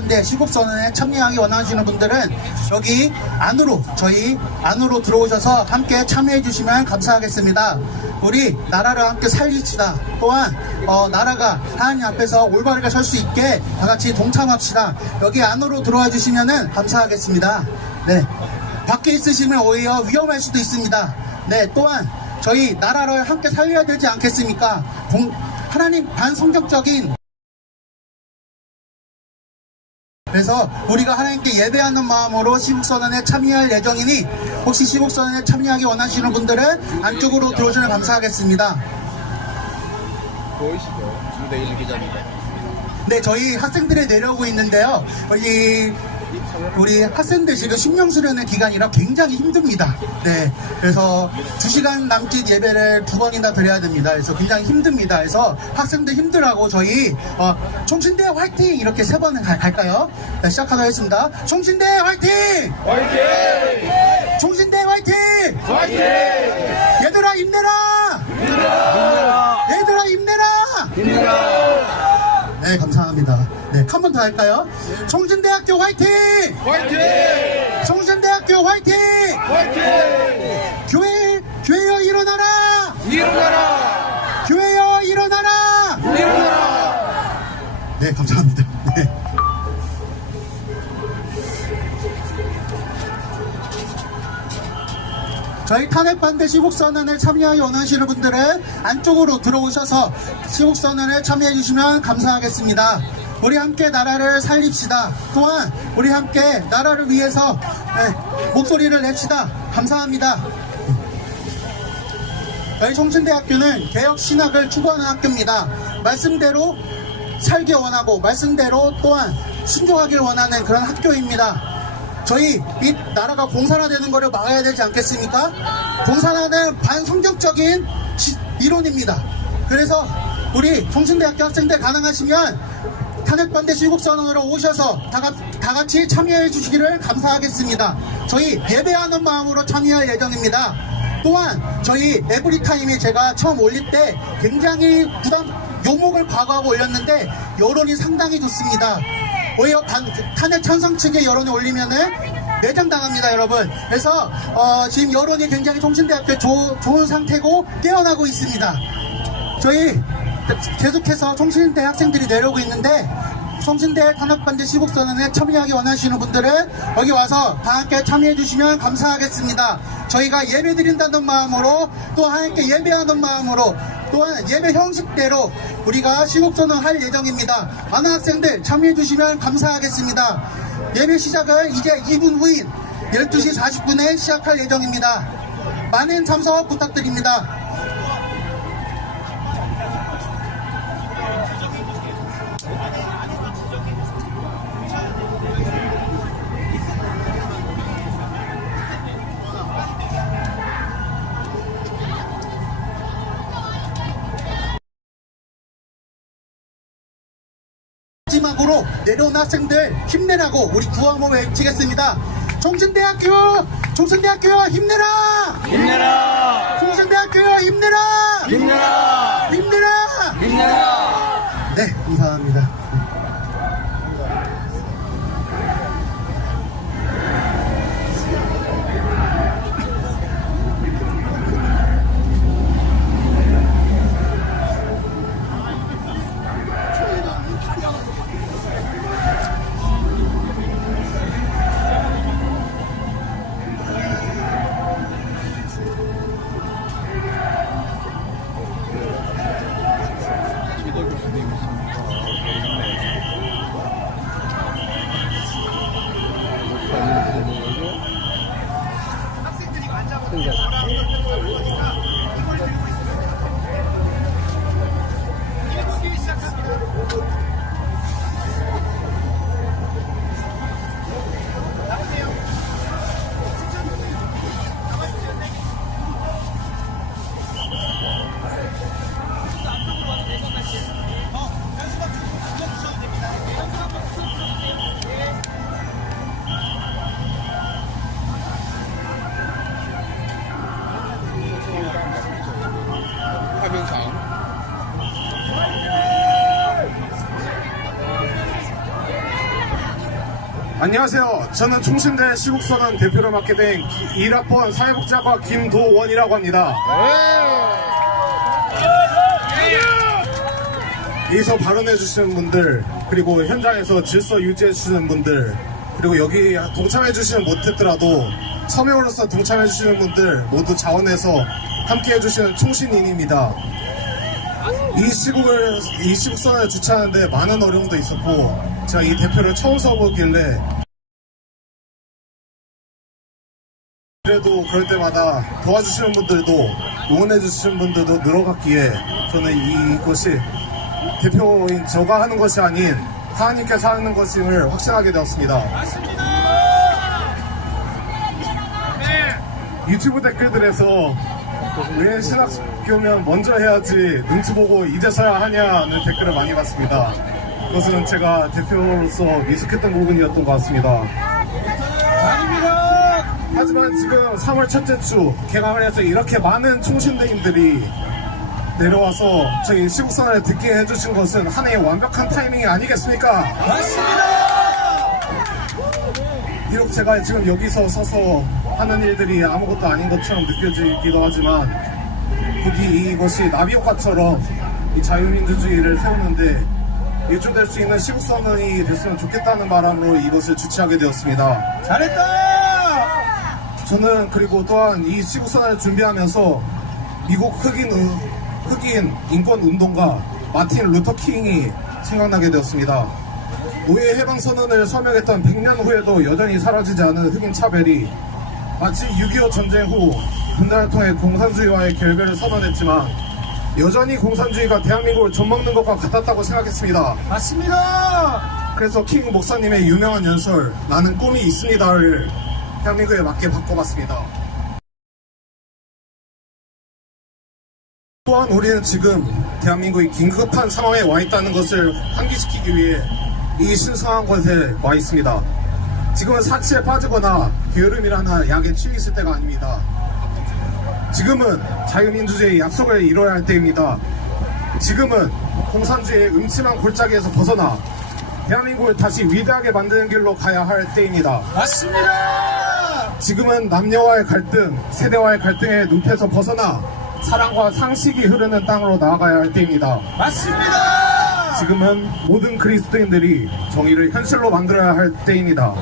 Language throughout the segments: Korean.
탄핵반대 시국선언에 참여하기 원하시는 분들은 여기 안으로, 저희 안으로 들어오셔서 함께 참여해 주시면 감사하겠습니다. 우리 나라를 함께 살립시다. 또한 나라가 하나님 앞에서 올바르게 설 수 있게 다 같이 동참합시다. 여기 안으로 들어와 주시면 감사하겠습니다. 네, 밖에 있으시면 오히려 위험할 수도 있습니다. 네, 또한 저희 나라를 함께 살려야 되지 않겠습니까? 하나님 반성적인, 그래서 우리가 하나님께 예배하는 마음으로 시국선언에 참여할 예정이니 혹시 시국선언에 참여하기 원하시는 분들은 안쪽으로 들어오시면 감사하겠습니다. 보이시죠? 주대일 기자입니다. 네, 저희 학생들이 내려오고 있는데요. 우리 학생들 지금 신명 수련의 기간이라 굉장히 힘듭니다. 네, 그래서 2시간 남짓 예배를 2번이나 드려야 됩니다. 그래서 굉장히 힘듭니다. 그래서 학생들 힘들하고 저희 총신대 화이팅! 이렇게 3번 갈까요? 네, 시작하도록 하겠습니다. 총신대 화이팅! 화이팅! 총신대 화이팅! 화이팅! 얘들아 힘내라! 얘들아 힘내라! 네, 감사합니다. 네, 한 번 더 할까요? 총신대학교 화이팅! 화이팅! 총신대학교 화이팅! 화이팅! 교회여 일어나라! 일어나라! 교회여 일어나라! 일어나라! 네, 감사합니다. 네. 저희 탄핵반대 시국선언에 참여하기 원하시는 분들은 안쪽으로 들어오셔서 시국선언에 참여해 주시면 감사하겠습니다. 우리 함께 나라를 살립시다. 또한 우리 함께 나라를 위해서 목소리를 냅시다. 감사합니다. 저희 총신대학교는 개혁신학을 추구하는 학교입니다. 말씀대로 살기 원하고 말씀대로 또한 순종하길 원하는 그런 학교입니다. 저희 이 나라가 공산화되는 것을 막아야 되지 않겠습니까? 공산화는 반성경적인 이론입니다. 그래서 우리 총신대학교 학생들 가능하시면 탄핵반대 시국선언으로 오셔서 다 같이 참여해 주시기를 감사하겠습니다. 저희 예배하는 마음으로 참여할 예정입니다. 또한 저희 에브리타임에 제가 처음 올릴 때 굉장히 욕먹을 각오하고 올렸는데 여론이 상당히 좋습니다. 오히려 탄핵 찬성 측의 여론을 올리면은 내장당합니다, 여러분. 그래서 지금 여론이 굉장히 총신대학교 좋은 상태고 깨어나고 있습니다. 저희 계속해서 총신대 학생들이 내려오고 있는데 총신대 탄핵반대 시국선언에 참여하기 원하시는 분들은 여기 와서 다 함께 참여해 주시면 감사하겠습니다. 저희가 예배 드린다는 마음으로 또 함께 예배하는 마음으로 또한 예배 형식대로 우리가 시국선언 할 예정입니다. 많은 학생들 참여해 주시면 감사하겠습니다. 예배 시작은 이제 2분 후인 12시 40분에 시작할 예정입니다. 많은 참석 부탁드립니다. 마지막으로 내려온 학생들 힘내라고 우리 구호모 외치겠습니다. 총신대학교 힘내라! 힘내라! 총신대학교 힘내라! 힘내라! 힘내라! 힘내라! 네, 감사합니다. 안녕하세요. 저는 충신대 시국선언 대표를 맡게 된 1학번 사회복지학과 김도원이라고 합니다. 여기서 발언해 주시는 분들, 그리고 현장에서 질서 유지해 주시는 분들, 그리고 여기 동참해 주시는 못했더라도 서명으로서 동참해 주시는 분들 모두 자원해서 함께 해주시는 충신인입니다. 이 시국선언을 주최하는데 많은 어려움도 있었고, 제가 이 대표를 처음 서보길래 그래도 그럴 때마다 도와주시는 분들도 응원해 주시는 분들도 늘어갔기에 저는 이것이 대표인 저가 하는 것이 아닌 하나님께서 하는 것임을 확신하게 되었습니다. 유튜브 댓글들에서 왜 신학교면 먼저 해야지 눈치 보고 이제서야 하냐는 댓글을 많이 봤습니다. 그것은 제가 대표로서 미숙했던 부분이었던 것 같습니다. 하지만 지금 3월 첫째 주 개강을 해서 이렇게 많은 충신대인들이 내려와서 저희 시국선언을 듣게 해주신 것은 하나의 완벽한 타이밍이 아니겠습니까? 맞습니다. 비록 제가 지금 여기서 서서 하는 일들이 아무것도 아닌 것처럼 느껴지기도 하지만 이것이 나비효과처럼 이 자유민주주의를 세우는데 일조될 수 있는 시국선언이 됐으면 좋겠다는 바람으로 이것을 주최하게 되었습니다. 잘했다. 저는 그리고 또한 이 시국선언을 준비하면서 미국 흑인 인권운동가 마틴 루터 킹이 생각나게 되었습니다. 노예 해방선언을 서명했던 100년 후에도 여전히 사라지지 않은 흑인 차별이 마치 6.25 전쟁 후 분단을 통해 공산주의와의 결별을 선언했지만 여전히 공산주의가 대한민국을 좀먹는 것과 같았다고 생각했습니다. 맞습니다. 그래서 킹 목사님의 유명한 연설 나는 꿈이 있습니다를 대한민국에 맞게 바꿔봤습니다. 또한 우리는 지금 대한민국이 긴급한 상황에 와 있다는 것을 환기시키기 위해 이 신성한 곳에 와 있습니다. 지금은 사치에 빠지거나 게으름이라는 약에 취해 있을 때가 아닙니다. 지금은 자유민주주의의 약속을 이뤄야 할 때입니다. 지금은 공산주의의 음침한 골짜기에서 벗어나 대한민국을 다시 위대하게 만드는 길로 가야 할 때입니다. 맞습니다. 지금은 남녀와의 갈등, 세대와의 갈등의 늪에서 벗어나 사랑과 상식이 흐르는 땅으로 나아가야 할 때입니다. 맞습니다. 지금은 모든 그리스도인들이 정의를 현실로 만들어야 할 때입니다.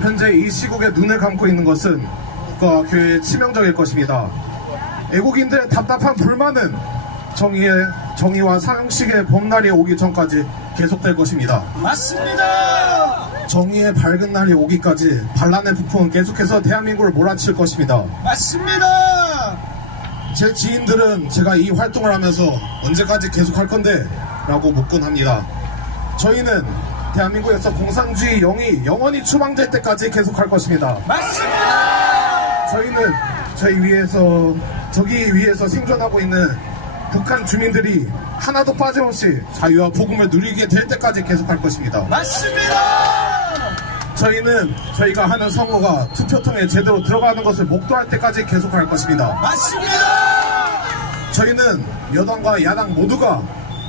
현재 이 시국에 눈을 감고 있는 것은 국가와 교회의 치명적일 것입니다. 애국인들의 답답한 불만은 정의와 상식의 봄날이 오기 전까지 계속될 것입니다. 맞습니다. 정의의 밝은 날이 오기까지 반란의 폭풍은 계속해서 대한민국을 몰아칠 것입니다. 맞습니다. 제 지인들은 제가 이 활동을 하면서 언제까지 계속할 건데? 라고 묻곤 합니다. 저희는 대한민국에서 공산주의 영이 영원히 추방될 때까지 계속할 것입니다. 맞습니다. 저희는 저기 위에서 생존하고 있는 북한 주민들이 하나도 빠짐없이 자유와 복음을 누리게 될 때까지 계속할 것입니다. 맞습니다. 저희는 저희가 하는 선거가 투표통에 제대로 들어가는 것을 목도할 때까지 계속할 것입니다. 맞습니다. 저희는 여당과 야당 모두가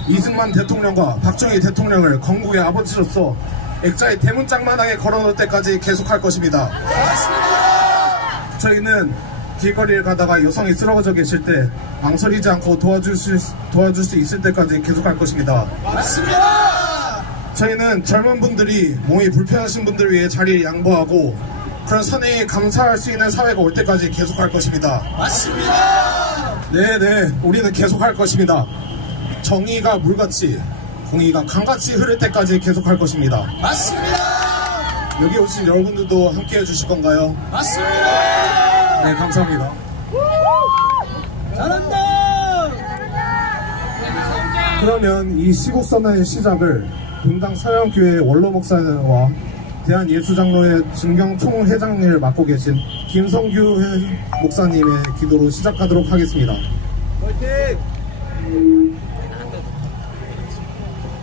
이승만 대통령과 박정희 대통령을 건국의 아버지로서 액자의 대문짝만하게 걸어놓을 때까지 계속할 것입니다. 맞습니다. 저희는 길거리를 가다가 여성이 쓰러져 계실 때 망설이지 않고 도와줄 수 있을 때까지 계속할 것입니다. 맞습니다. 저희는 젊은 분들이 몸이 불편하신 분들을 위해 자리를 양보하고 그런 선행에 감사할 수 있는 사회가 올 때까지 계속할 것입니다. 맞습니다. 네네, 우리는 계속할 것입니다. 정의가 물같이 공의가 강같이 흐를 때까지 계속할 것입니다. 맞습니다. 여기 오신 여러분들도 함께 해주실 건가요? 맞습니다. 네, 감사합니다. 잘한다. 그러면 이 시국선언의 시작을 분당 서영교회 원로 목사와 대한예수장로회 증경총회장을 맡고 계신 김성규 목사님의 기도로 시작하도록 하겠습니다.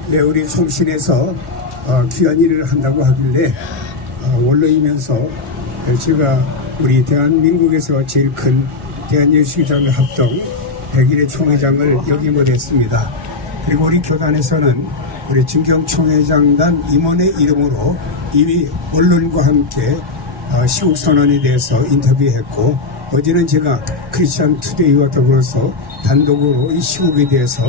네, 우리 송신에서 귀한 일을 한다고 하길래 원로이면서 제가 우리 대한민국에서 제일 큰 대한예수장로 합동 100일의 총회장을 역임을 했습니다. 그리고 우리 교단에서는 우리 진경총회장단 임원의 이름으로 이미 언론과 함께 시국 선언에 대해서 인터뷰했고, 어제는 제가 크리스천 투데이와 더불어서 단독으로 이 시국에 대해서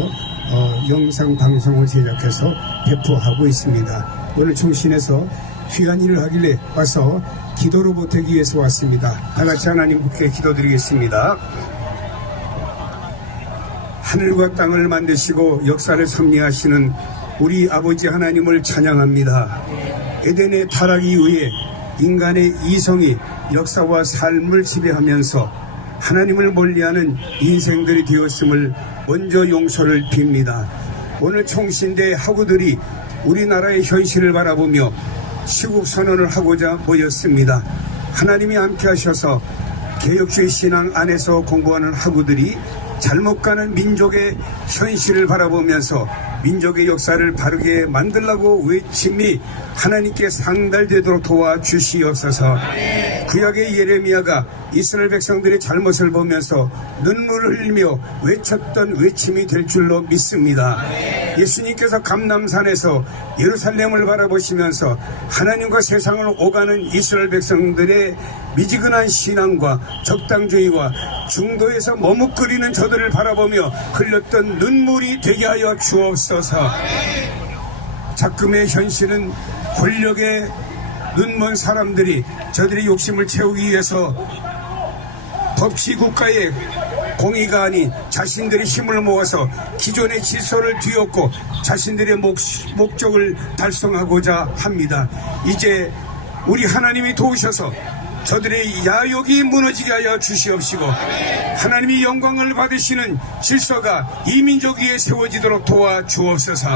영상 방송을 제작해서 배포하고 있습니다. 오늘 총신에서 귀한 일을 하길래 와서 기도로 보태기 위해서 왔습니다. 다 같이 하나님께 기도드리겠습니다. 하늘과 땅을 만드시고 역사를 섭리하시는 우리 아버지 하나님을 찬양합니다. 에덴의 타락 이후에 인간의 이성이 역사와 삶을 지배하면서 하나님을 멀리하는 인생들이 되었음을 먼저 용서를 빕니다. 오늘 총신대 학우들이 우리나라의 현실을 바라보며 시국 선언을 하고자 모였습니다. 하나님이 함께 하셔서 개혁주의 신앙 안에서 공부하는 학우들이 잘못 가는 민족의 현실을 바라보면서 민족의 역사를 바르게 만들라고 외침이 하나님께 상달되도록 도와주시옵소서. 구약의 예레미야가 이스라엘 백성들의 잘못을 보면서 눈물을 흘리며 외쳤던 외침이 될 줄로 믿습니다. 예수님께서 감람산에서 예루살렘을 바라보시면서 하나님과 세상을 오가는 이스라엘 백성들의 미지근한 신앙과 적당주의와 중도에서 머뭇거리는 저들을 바라보며 흘렸던 눈물이 되게 하여 주옵소서. 작금의 현실은 권력에 눈먼 사람들이 저들의 욕심을 채우기 위해서 법치국가의 공의가 아닌 자신들의 힘을 모아서 기존의 질서를 뒤엎고 자신들의 목적을 달성하고자 합니다. 이제 우리 하나님이 도우셔서 저들의 야욕이 무너지게 하여 주시옵시고 하나님이 영광을 받으시는 질서가 이 민족 위에 세워지도록 도와주옵소서.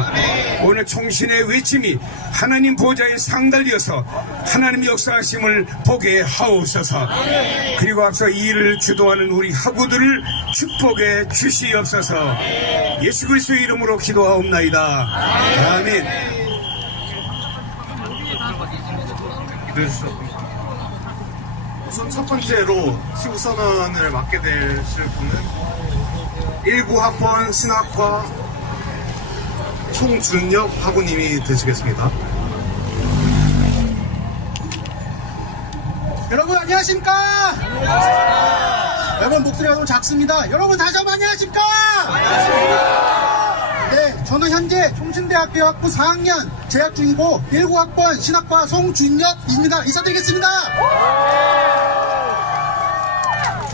오늘 총신의 외침이 하나님 보좌에 상달되어서 하나님 역사하심을 보게 하옵소서. 그리고 앞서 이 일을 주도하는 우리 학우들을 축복해 주시옵소서. 예수 그리스도의 이름으로 기도하옵나이다. 아멘. 우선 첫 번째로 시국선언을 맡게 되실 분은 19학번 신학과 송준혁 학우님이 되시겠습니다. 여러분 안녕하십니까? 여러분 목소리가 너무 작습니다. 여러분 다시 한번 안녕하십니까? 네, 저는 현재 총신대학교 학부 4학년 재학 중이고 19학번 신학과 송준혁입니다. 인사드리겠습니다.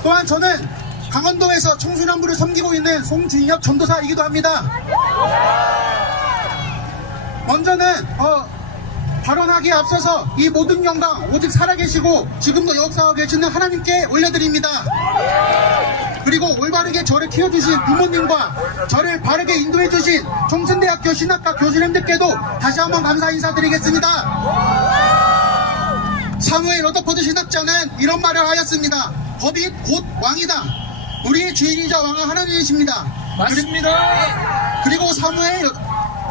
또한 저는 강원도에서 청소년부를 섬기고 있는 송준혁 전도사이기도 합니다. 먼저는 발언하기에 앞서서 이 모든 영광 오직 살아계시고 지금도 역사하고 계시는 하나님께 올려드립니다. 그리고 올바르게 저를 키워주신 부모님과 저를 바르게 인도해주신 총신대학교 신학과 교수님들께도 다시 한번 감사 인사드리겠습니다. 사무엘 러더포드 신학자는 이런 말을 하였습니다. 법이 곧 왕이다. 우리의 주인이자 왕은 하나님이십니다. 맞습니다. 그리고 사무엘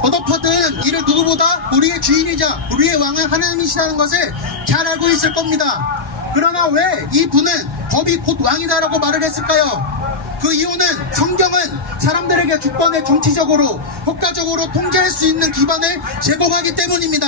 러더포드는 이를 누구보다 우리의 주인이자 우리의 왕은 하나님이시라는 것을 잘 알고 있을 겁니다. 그러나 왜 이 분은 법이 곧 왕이다라고 말을 했을까요? 그 이유는 성경은 사람들에게 주권을 정치적으로 효과적으로 통제할 수 있는 기반을 제공하기 때문입니다.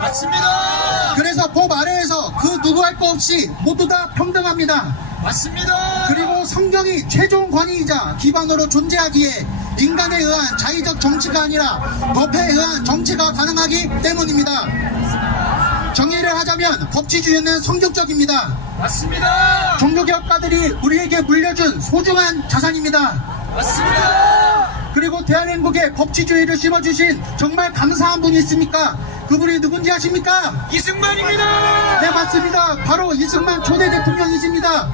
맞습니다. 그래서 법 아래에서 그 누구 할 거 없이 모두 다 평등합니다. 맞습니다. 그리고 성경이 최종 권위이자 기반으로 존재하기에 인간에 의한 자의적 정치가 아니라 법에 의한 정치가 가능하기 때문입니다. 정의를 하자면 법치주의는 성경적입니다. 맞습니다. 종교개혁가들이 우리에게 물려준 소중한 자산입니다. 맞습니다. 그리고 대한민국에 법치주의를 심어주신 정말 감사한 분이 있습니까? 그분이 누군지 아십니까? 이승만입니다. 네, 맞습니다. 바로 이승만 초대 대통령이십니다.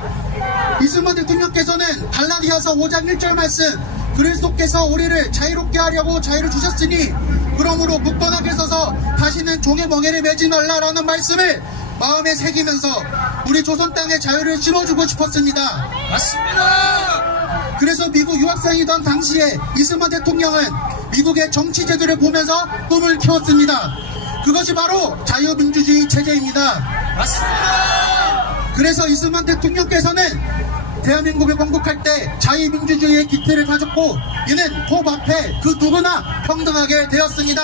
이승만 대통령께서는 갈라디아서 5장 1절 말씀, 그리스도께서 우리를 자유롭게 하려고 자유를 주셨으니 그러므로 굳건하게 서서 다시는 종의 멍에를 매지 말라라는 말씀을 마음에 새기면서 우리 조선 땅에 자유를 심어주고 싶었습니다. 맞습니다. 그래서 미국 유학생이던 당시에 이승만 대통령은 미국의 정치 제도를 보면서 꿈을 키웠습니다. 그것이 바로 자유민주주의 체제입니다. 맞습니다. 그래서 이승만 대통령께서는 대한민국을 건국할 때 자유민주주의의 기틀을 가졌고 이는 법 앞에 그 누구나 평등하게 되었습니다.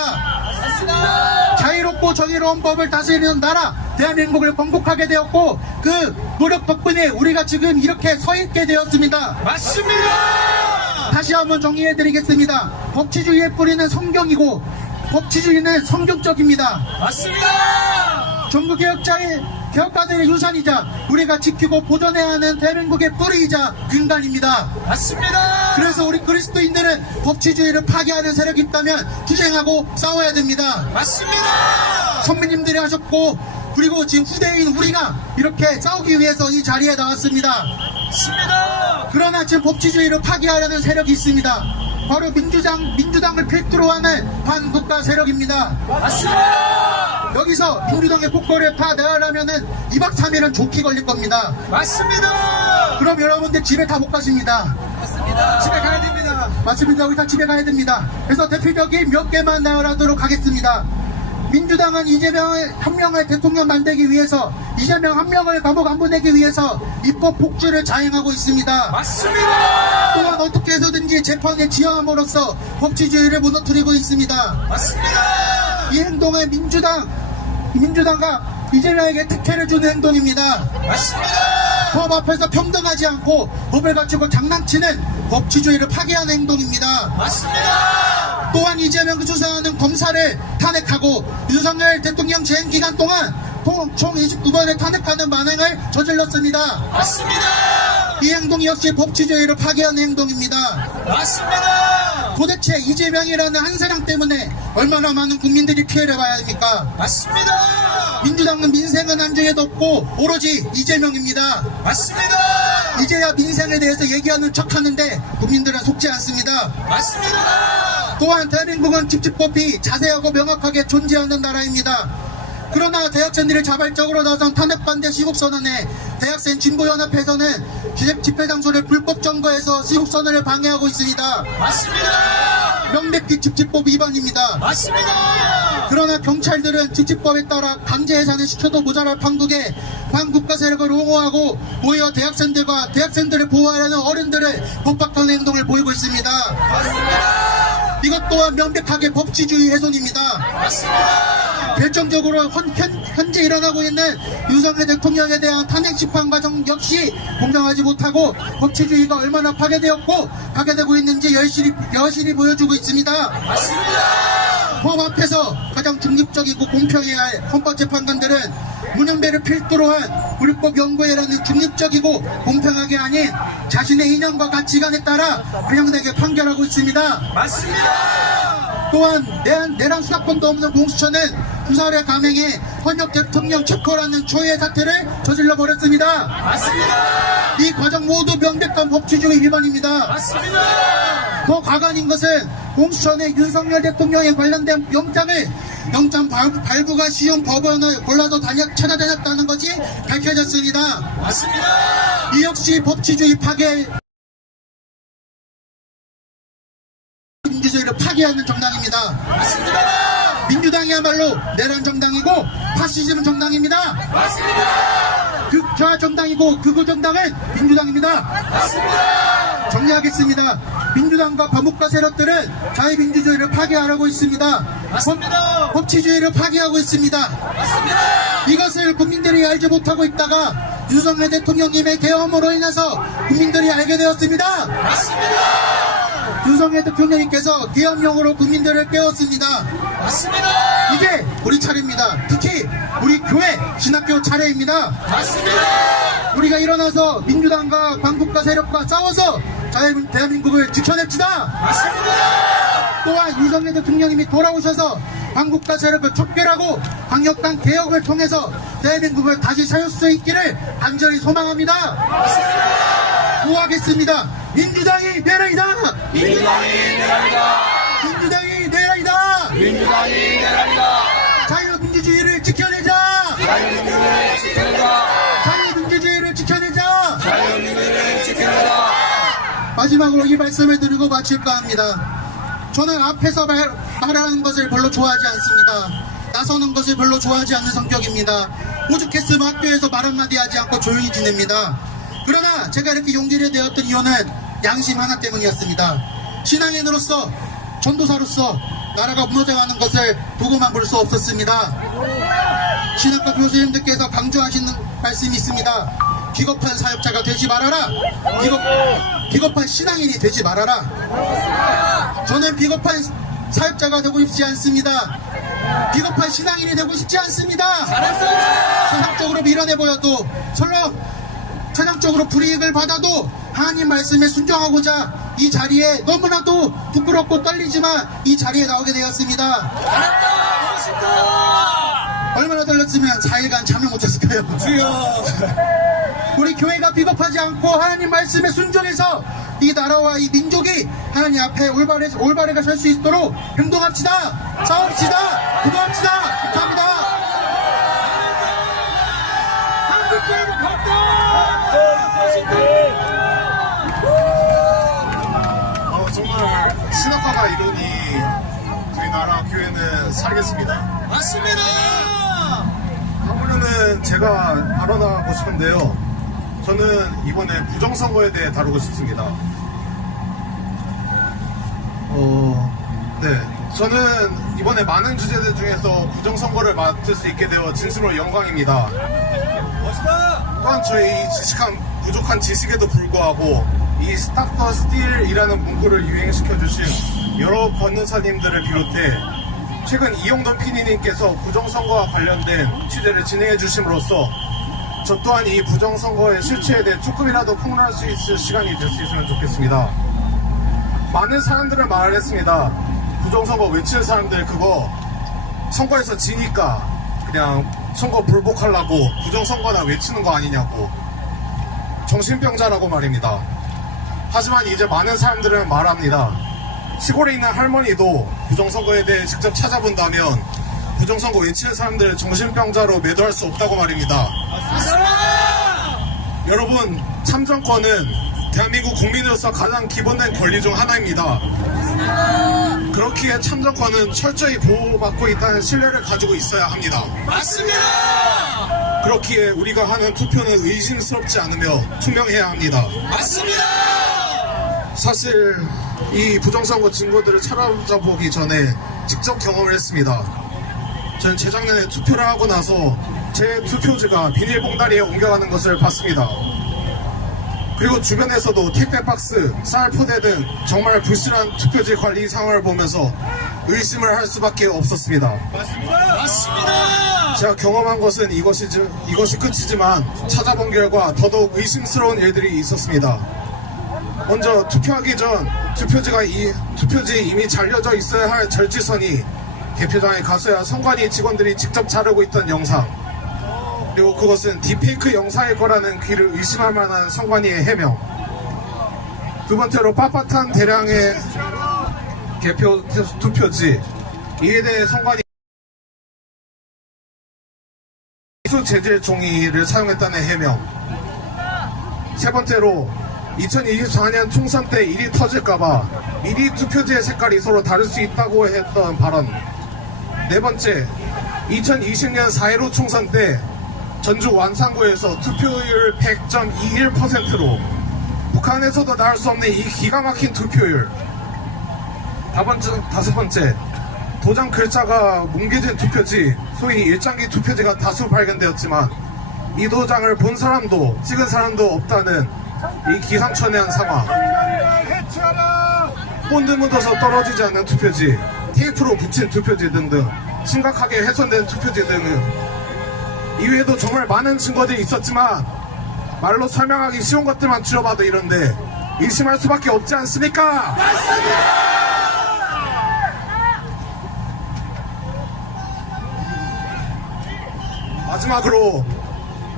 자유롭고 정의로운 법을 다스리는 나라 대한민국을 건국하게 되었고 그 노력 덕분에 우리가 지금 이렇게 서 있게 되었습니다. 맞습니다. 다시 한번 정리해드리겠습니다. 법치주의의 뿌리는 성경이고 법치주의는 성경적입니다. 맞습니다. 개혁가들의 유산이자 우리가 지키고 보존해야 하는 대한민국의 뿌리이자 근간입니다. 맞습니다. 그래서 우리 그리스도인들은 법치주의를 파괴하는 세력이 있다면 투쟁하고 싸워야 됩니다. 맞습니다. 선배님들이 하셨고 그리고 지금 후대인 우리가 이렇게 싸우기 위해서 이 자리에 나왔습니다. 맞습니다. 그러나 지금 법치주의를 파괴하려는 세력이 있습니다. 바로 민주당을 필두로 하는 반국가 세력입니다. 맞습니다. 여기서 민주당의 폭거를 다 내려면은 2박 3일은 좋게 걸릴 겁니다. 맞습니다. 그럼 여러분들 집에 다 못 가십니다. 맞습니다. 집에 가야 됩니다. 맞습니다. 우리 다 집에 가야 됩니다. 그래서 대표적인 몇 개만 나열하도록 하겠습니다. 민주당은 이재명을 한 명을 대통령 만들기 위해서 이재명 한 명을 감옥 안 보내기 위해서 입법 폭주를 자행하고 있습니다. 맞습니다. 또한 어떻게 해서든지 재판에 지어함으로써 법치주의를 무너뜨리고 있습니다. 맞습니다. 이 행동은 민주당과 이재명에게 특혜를 주는 행동입니다. 맞습니다. 법 앞에서 평등하지 않고 법을 갖추고 장난치는 법치주의를 파괴하는 행동입니다. 맞습니다. 또한 이재명 수사하는 검사를 탄핵하고 윤석열 대통령 재임 기간 동안 총 29번을 탄핵하는 만행을 저질렀습니다. 맞습니다. 이 행동 역시 법치주의를 파괴하는 행동입니다. 맞습니다. 도대체 이재명이라는 한 사람 때문에 얼마나 많은 국민들이 피해를 봐야 합니까? 맞습니다. 민주당은 민생은 안중에도 없고 오로지 이재명입니다. 맞습니다. 이제야 민생에 대해서 얘기하는 척하는데 국민들은 속지 않습니다. 맞습니다. 또한 대한민국은 찝찝법이 자세하고 명확하게 존재하는 나라입니다. 그러나 대학생들이 자발적으로 나선 탄핵반대 시국선언에 대학생 진보연합회에서는 집회 장소를 불법 점거해서 시국선언을 방해하고 있습니다. 맞습니다. 명백히 찝찝법 위반입니다. 맞습니다. 그러나 경찰들은 찝찝법에 따라 강제 해산을 시켜도 모자랄 판국에 반국가 세력을 옹호하고 오히려 대학생들을 보호하려는 어른들을 법박하는 행동을 보이고 있습니다. 맞습니다. 이것 또한 명백하게 법치주의 훼손입니다. 맞습니다. 결정적으로 현재 일어나고 있는 윤석열 대통령에 대한 탄핵 심판 과정 역시 공정하지 못하고 법치주의가 얼마나 파괴되었고 파괴되고 있는지 여실히 보여주고 있습니다. 맞습니다. 법 앞에서 가장 중립적이고 공평해야 할 헌법재판관들은 문현배를 필두로 한 불법연구회라는 중립적이고 공평하게 아닌 자신의 이념과 가치관에 따라 그형에게 판결하고 있습니다. 맞습니다. 또한 내란 수사권도 없는 공수처는 수사를 감행해 헌역 대통령 체포라는 초유의 사태를 저질러 버렸습니다. 맞습니다. 이 과정 모두 명백한 법치주의 위반입니다. 맞습니다. 더 가관인 것은 공수처는 윤석열 대통령에 관련된 영장 발부가 쉬운 법원을 골라서 찾아다녔다는 것이 밝혀졌습니다. 맞습니다. 이 역시 법치주의 파괴 민주주의를 파괴하는 정당입니다. 맞습니다. 민주당이야말로 내란 정당이고 파시즘 정당입니다. 맞습니다. 극좌 정당이고 극우 정당은 민주당입니다. 맞습니다. 정리하겠습니다. 민주당과 반국가 세력들은 자유민주주의를 파괴하려고 있습니다. 맞습니다. 법치주의를 파괴하고 있습니다. 맞습니다. 이것을 국민들이 알지 못하고 있다가 윤석열 대통령님의 계엄으로 인해서 국민들이 알게 되었습니다. 맞습니다. 윤석열 대통령님께서 계엄령으로 국민들을 깨웠습니다. 맞습니다. 이제 우리 차례입니다. 특히 우리 교회, 신학교 차례입니다. 맞습니다. 우리가 일어나서 민주당과 반국가 세력과 싸워서 대한민국을 지켜냅시다. 맞습니다. 또한 윤석열 대통령님이 돌아오셔서 반국가 세력을 척결하고 강력한 개혁을 통해서 대한민국을 다시 살릴 수 있기를 간절히 소망합니다. 맞습니다. 구하겠습니다. 민주당이 내란이다. 민주당이 내란이다. 민주당이 내란이다. 민주당이 내란이다. 자유민주주의를 지켜내자. 자유민주주의를 지켜내자. 자유민주주의를 지켜내자. 자유민주주의를 지켜내자. 마지막으로 이 말씀을 드리고 마칠까 합니다. 저는 앞에서 말하는 것을 별로 좋아하지 않습니다. 나서는 것을 별로 좋아하지 않는 성격입니다. 오죽했으면 학교에서 말 한마디 하지 않고 조용히 지냅니다. 그러나 제가 이렇게 용기를 내었던 이유는 양심 하나 때문이었습니다. 신앙인으로서, 전도사로서 나라가 무너져가는 것을 보고만 볼 수 없었습니다. 신학과 교수님들께서 강조하시는 말씀이 있습니다. 비겁한 사역자가 되지 말아라. 비겁한 신앙인이 되지 말아라. 저는 비겁한 사역자가 되고 싶지 않습니다. 비겁한 신앙인이 되고 싶지 않습니다. 세상적으로 미련해 보여도, 세상적으로 불이익을 받아도 하나님 말씀에 순종하고자 이 자리에 너무나도 부끄럽고 떨리지만 이 자리에 나오게 되었습니다. 얼마나 떨렸으면 4일간 잠을 못 잤을까요? 우리 교회가 비겁하지 않고 하나님 말씀에 순종해서 이 나라와 이 민족이 하나님 앞에 올바르게 설 수 있도록 행동합시다. 싸웁시다. 기도합시다. 감사합니다. 정말 신학과가 이루니 저희 나라 교회는 살겠습니다. 맞습니다. 하물며 제가 발언하고 싶은데요. 저는 이번에 부정선거에 대해 다루고 싶습니다. 네. 저는 이번에 많은 주제들 중에서 부정선거를 맡을 수 있게 되어 진심으로 영광입니다. 또한 저희 부족한 지식에도 불구하고 이 스탑 더 스틸이라는 문구를 유행시켜주신 여러 변호사님들을 비롯해 최근 이용돈 PD님께서 부정선거와 관련된 취재를 진행해 주심으로써 저 또한 이 부정선거의 실체에 대해 조금이라도 폭로할 수 있을 시간이 될 수 있으면 좋겠습니다. 많은 사람들은 말을 했습니다. 부정선거 외치는 사람들 그거 선거에서 지니까 그냥 선거 불복하려고 부정선거나 외치는 거 아니냐고, 정신병자라고 말입니다. 하지만 이제 많은 사람들은 말합니다. 시골에 있는 할머니도 부정선거에 대해 직접 찾아본다면 부정선거 외치는 사람들을 정신병자로 매도할 수 없다고 말입니다. 여러분, 참정권은 대한민국 국민으로서 가장 기본된 권리 중 하나입니다. 그렇기에 참정권은 철저히 보호받고 있다는 신뢰를 가지고 있어야 합니다. 맞습니다. 그렇기에 우리가 하는 투표는 의심스럽지 않으며 투명해야 합니다. 맞습니다. 사실 이 부정선거 증거들을 찾아보기 전에 직접 경험을 했습니다. 저는 재작년에 투표를 하고 나서 제 투표지가 비닐봉다리에 옮겨가는 것을 봤습니다. 그리고 주변에서도 택배박스, 쌀포대 등 정말 불순한 투표지 관리 상황을 보면서 의심을 할 수밖에 없었습니다. 맞습니다. 제가 경험한 것은 이것이 끝이지만 찾아본 결과 더더욱 의심스러운 일들이 있었습니다. 먼저 투표하기 전 투표지에 이미 잘려져 있어야 할 절지선이 개표장에 가서야 선관위 직원들이 직접 자르고 있던 영상, 그리고 그것은 딥페이크 영상일 거라는 귀를 의심할 만한 선관위의 해명, 두 번째로 빳빳한 대량의 개표 투표지, 이에 대해 선관위 기수 재질 종이를 사용했다는 해명, 세 번째로 2024년 총선 때 일이 터질까봐 미리 투표지의 색깔이 서로 다를 수 있다고 했던 발언, 네 번째, 2020년 4.15 총선 때 전주 완산구에서 투표율 100.21%로 북한에서도 나올 수 없는 이 기가 막힌 투표율, 다섯 번째, 도장 글자가 뭉개진 투표지, 소위 일장기 투표지가 다수 발견되었지만 이 도장을 본 사람도 찍은 사람도 없다는 이 기상천외한 상황, 본드 묻어서 떨어지지 않는 투표지, 테이프로 붙인 투표지 등등 심각하게 훼손된 투표지 등은 이외에도 정말 많은 증거들이 있었지만 말로 설명하기 쉬운 것들만 줄여봐도 이런데 의심할 수밖에 없지 않습니까? 마지막으로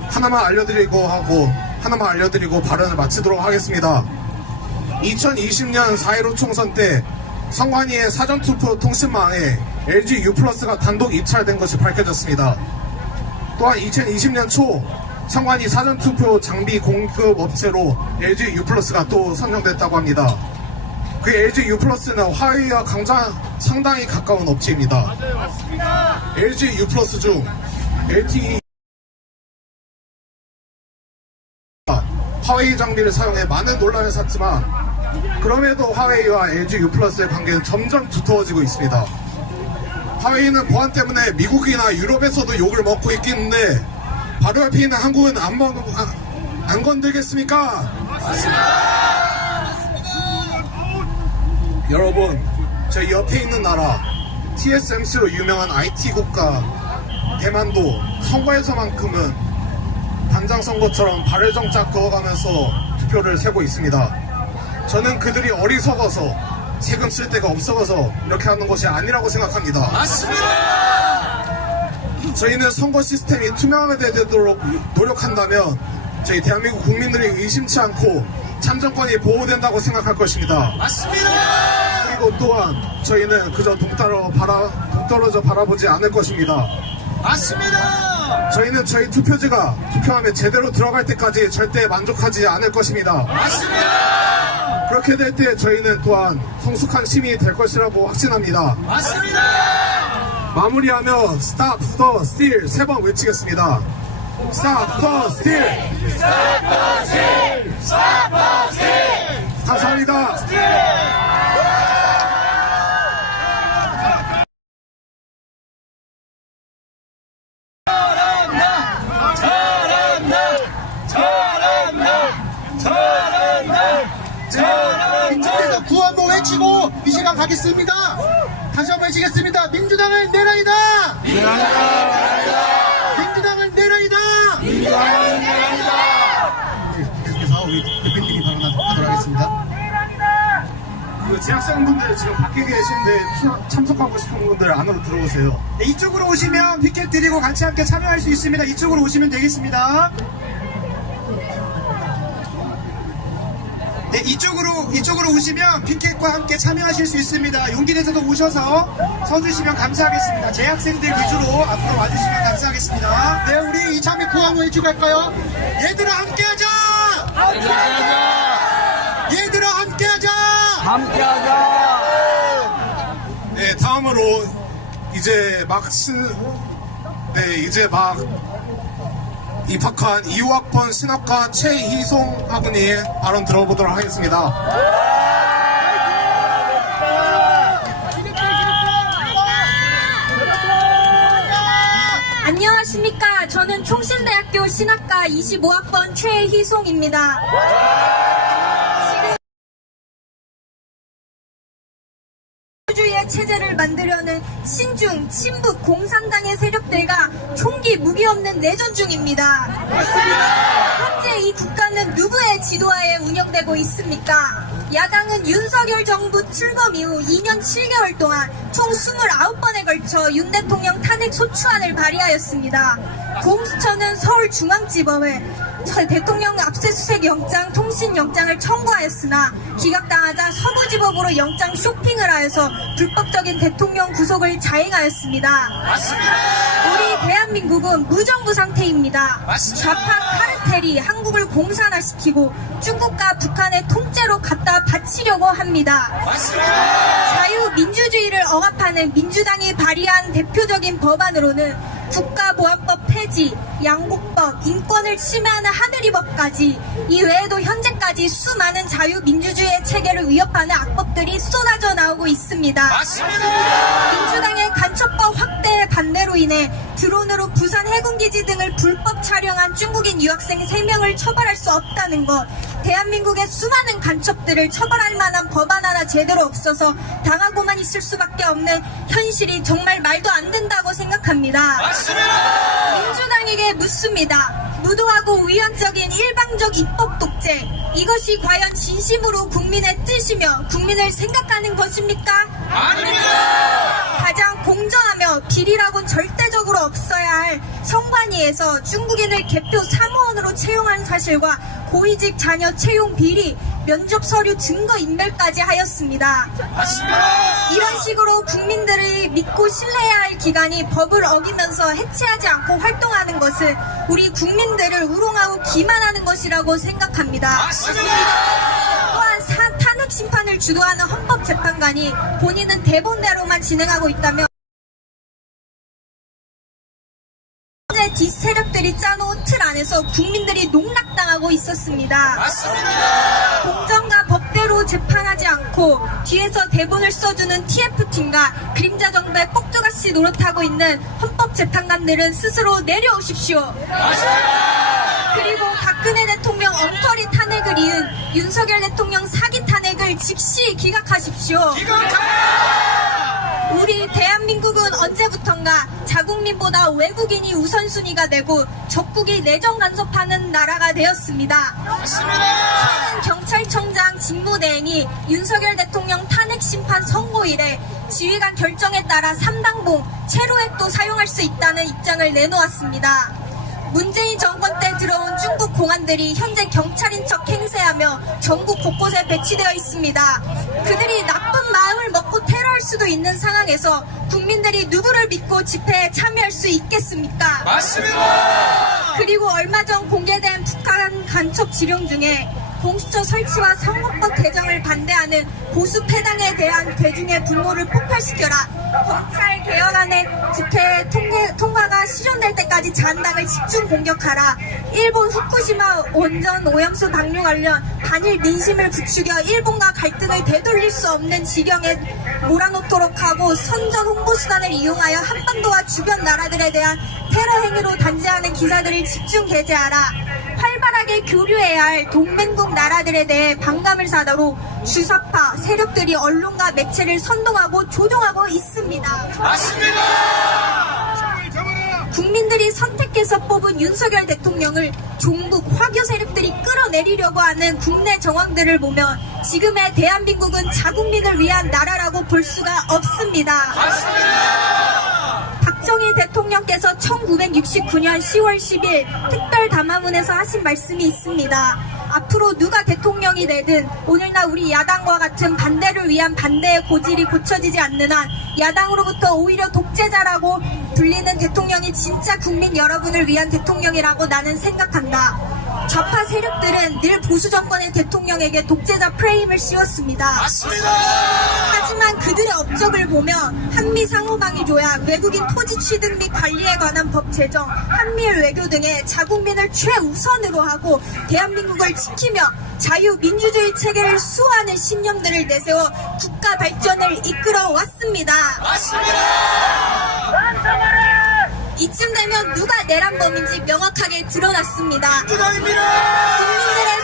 하나만 알려드리고 발언을 마치도록 하겠습니다. 2020년 4.15 총선 때 선관위의 사전투표 통신망에 LG U+가 단독 입찰된 것이 밝혀졌습니다. 또한 2020년 초 선관위 사전투표 장비 공급 업체로 LG U+가 또 선정됐다고 합니다. 그 LG U+는 화웨이와 상당히 가까운 업체입니다. LG U+ 중 LTE 화웨이 장비를 사용해 많은 논란을 샀지만 그럼에도 화웨이와 LG U+의 관계는 점점 두터워지고 있습니다. 화웨이는 보안 때문에 미국이나 유럽에서도 욕을 먹고 있겠는데 바로 옆에 있는 한국은 안 건들겠습니까? 여러분, 저희 옆에 있는 나라 TSMC로 유명한 IT 국가 대만도 선거에서만큼은 단장 선거처럼 발을 정짝 그어가면서 투표를 세고 있습니다. 저는 그들이 어리석어서 세금 쓸 데가 없어서 이렇게 하는 것이 아니라고 생각합니다. 맞습니다. 저희는 선거 시스템이 투명하게 되도록 노력한다면 저희 대한민국 국민들이 의심치 않고 참정권이 보호된다고 생각할 것입니다. 맞습니다. 그리고 또한 저희는 그저 동떨어져 바라보지 않을 것입니다. 맞습니다. 저희는 저희 투표지가 투표함에 제대로 들어갈 때까지 절대 만족하지 않을 것입니다. 맞습니다. 그렇게 될 때 저희는 또한 성숙한 시민이 될 것이라고 확신합니다. 맞습니다. 마무리하며 Stop, Stop, Steal 3번 외치겠습니다. Stop, Stop, Steal! 감사합니다. 민주당에서 구호 한번 외치고 이 시간 가겠습니다. 다시 한번 외치겠습니다. 민주당을 내라이다. 민주당을 내라이다. 계속해서 우리 대표님이 발언하도록 하겠습니다. 그 재학생분들 지금 밖에 계신데 참석하고 싶은 분들 안으로 들어오세요. 네, 이쪽으로 오시면 피켓 드리고 같이 함께 참여할 수 있습니다. 이쪽으로 오시면 되겠습니다. 네, 이쪽으로 오시면 피켓과 함께 참여하실 수 있습니다. 용기 내서도 오셔서 서주시면 감사하겠습니다. 재학생들 위주로 앞으로 와주시면 감사하겠습니다. 네, 우리 이참에 구호 한번 외치고 갈까요? 얘들아 함께하자. 얘들아 함께하자. 네, 다음으로 이제 막 입학한 2호학번 신학과 최희송 학우님 발언 들어보도록 하겠습니다. 안녕하십니까. 저는 총신대학교 신학과 25학번 최희송입니다. 민주주의 체제를 만들려는 신중, 친북, 공산당의 세력들과 총기, 무기 없는 내전 중입니다. 현재 이 국가는 누구의 지도하에 운영되고 있습니까? 야당은 윤석열 정부 출범 이후 2년 7개월 동안 총 29번에 걸쳐 윤 대통령 탄핵 소추안을 발의하였습니다. 공수처는 서울중앙지법에 대통령 압수수색 영장, 통신영장을 청구하였으나 기각당하자 서부지법으로 영장 쇼핑을 하여서 불법적인 대통령 구속을 자행하였습니다. 우리 대한민국은 무정부 상태입니다. 좌파 카르텔이 한국을 공산화시키고 중국과 북한의 통째로 갖다 바치려고 합니다. 자유민주주의를 억압하는 민주당이 발의한 대표적인 법안으로는 국가보안법 폐지, 양곡법, 인권을 침해하는 하늘이법까지 이 외에도 현재까지 수많은 자유민주주의의 체계를 위협하는 악법들이 쏟아져 나오고 있습니다. 민주당의 간첩법 확대 반대로 인해 드론으로 부산 해군기지 등을 불법 촬영한 중국인 유학생 3명을 처벌할 수 없다는 것, 대한민국의 수많은 간첩들을 처벌할 만한 법안 하나 제대로 없어서 당하고만 있을 수밖에 없는 현실이 정말 말도 안 된다고 생각합니다. 민주당에게 묻습니다. 무도하고 위헌적인 일방적 입법 독재, 이것이 과연 진심으로 국민의 뜻이며 국민을 생각하는 것입니까? 아닙니다. 가장 공정하며 비리라고는 절대적으로 없어야 할 성관위에서 중국인을 개표 사무원으로 채용한 사실과 고위직 자녀 채용 비리, 면접 서류 증거 인멸까지 하였습니다. 이런 식으로 국민들이 믿고 신뢰해야 할 기관이 법을 어기면서 해체하지 않고 활동하는 것은 우리 국민들을 우롱하고 기만하는 것이라고 생각합니다. 또한 탄핵 심판을 주도하는 헌법재판관이 본인은 대본대로만 진행하고 있다면 현재 비세력들이 짜놓은 틀 안에서 국민들이 농락당하고 있었습니다. 맞습니다. 공정과 법대로 재판하지 않고 뒤에서 대본을 써주는 TF팀과 그림자 정부의 꼭두가시 노릇하고 있는 헌법재판관들은 스스로 내려오십시오. 그리고 박근혜 대통령 엉터리 탄핵을 이은 윤석열 대통령 사기 탄핵을 즉시 기각하십시오. 우리 대한민국은 언제부턴가 자국민보다 외국인이 우선순위가 되고 적국이 내정 간섭하는 나라가 되었습니다. 최근 경찰청장 직무대행이 윤석열 대통령 탄핵 심판 선고 이래 지휘관 결정에 따라 3당봉 체로액도 사용할 수 있다는 입장을 내놓았습니다. 문재인 정권 때 들어온 중국 공안들이 현재 경찰인 척 행세하며 전국 곳곳에 배치되어 있습니다. 그들이 나쁜 마음을 먹고 테러할 수도 있는 상황에서 국민들이 누구를 믿고 집회에 참여할 수 있겠습니까? 맞습니다. 그리고 얼마 전 공개된 북한 간첩 지령 중에 공수처 설치와 선거법 개정을 반대하는 보수 패당에 대한 대중의 분노를 폭발시켜라. 검찰 개혁안의 국회 통과가 실현될 때까지 잔당을 집중 공격하라. 일본 후쿠시마 원전 오염수 방류 관련 반일 민심을 부추겨 일본과 갈등을 되돌릴 수 없는 지경에 몰아놓도록 하고 선전 홍보수단을 이용하여 한반도와 주변 나라들에 대한 테러 행위로 단죄하는 기사들을 집중 게재하라. 활발하게 교류해야 할 동맹국 나라들에 대해 반감을 사다로 주사파 세력들이 언론과 매체를 선동하고 조종하고 있습니다. 맞습니다. 국민들이 선택해서 뽑은 윤석열 대통령을 종북 화교 세력들이 끌어내리려고 하는 국내 정황들을 보면 지금의 대한민국은 자국민을 위한 나라라고 볼 수가 없습니다. 박정희 대통령께서 1969년 10월 10일 특별 담화문에서 하신 말씀이 있습니다. 앞으로 누가 대통령이 되든 오늘날 우리 야당과 같은 반대를 위한 반대의 고질이 고쳐지지 않는 한 야당으로부터 오히려 독재자라고 불리는 대통령이 진짜 국민 여러분을 위한 대통령이라고 나는 생각한다. 좌파 세력들은 늘 보수 정권의 대통령에게 독재자 프레임을 씌웠습니다. 하지만 그들의 업적을 보면 한미 상호방위 조약, 외국인 토지 취득 및 관리에 관한 법 제정, 한미일 외교 등의 자국민을 최우선으로 하고 대한민국을 지키며 자유민주주의 체계를 수호하는 신념들을 내세워 국가 발전을 이끌어 왔습니다. 이쯤 되면 누가 내란범인지 명확하게 드러났습니다. 국민들의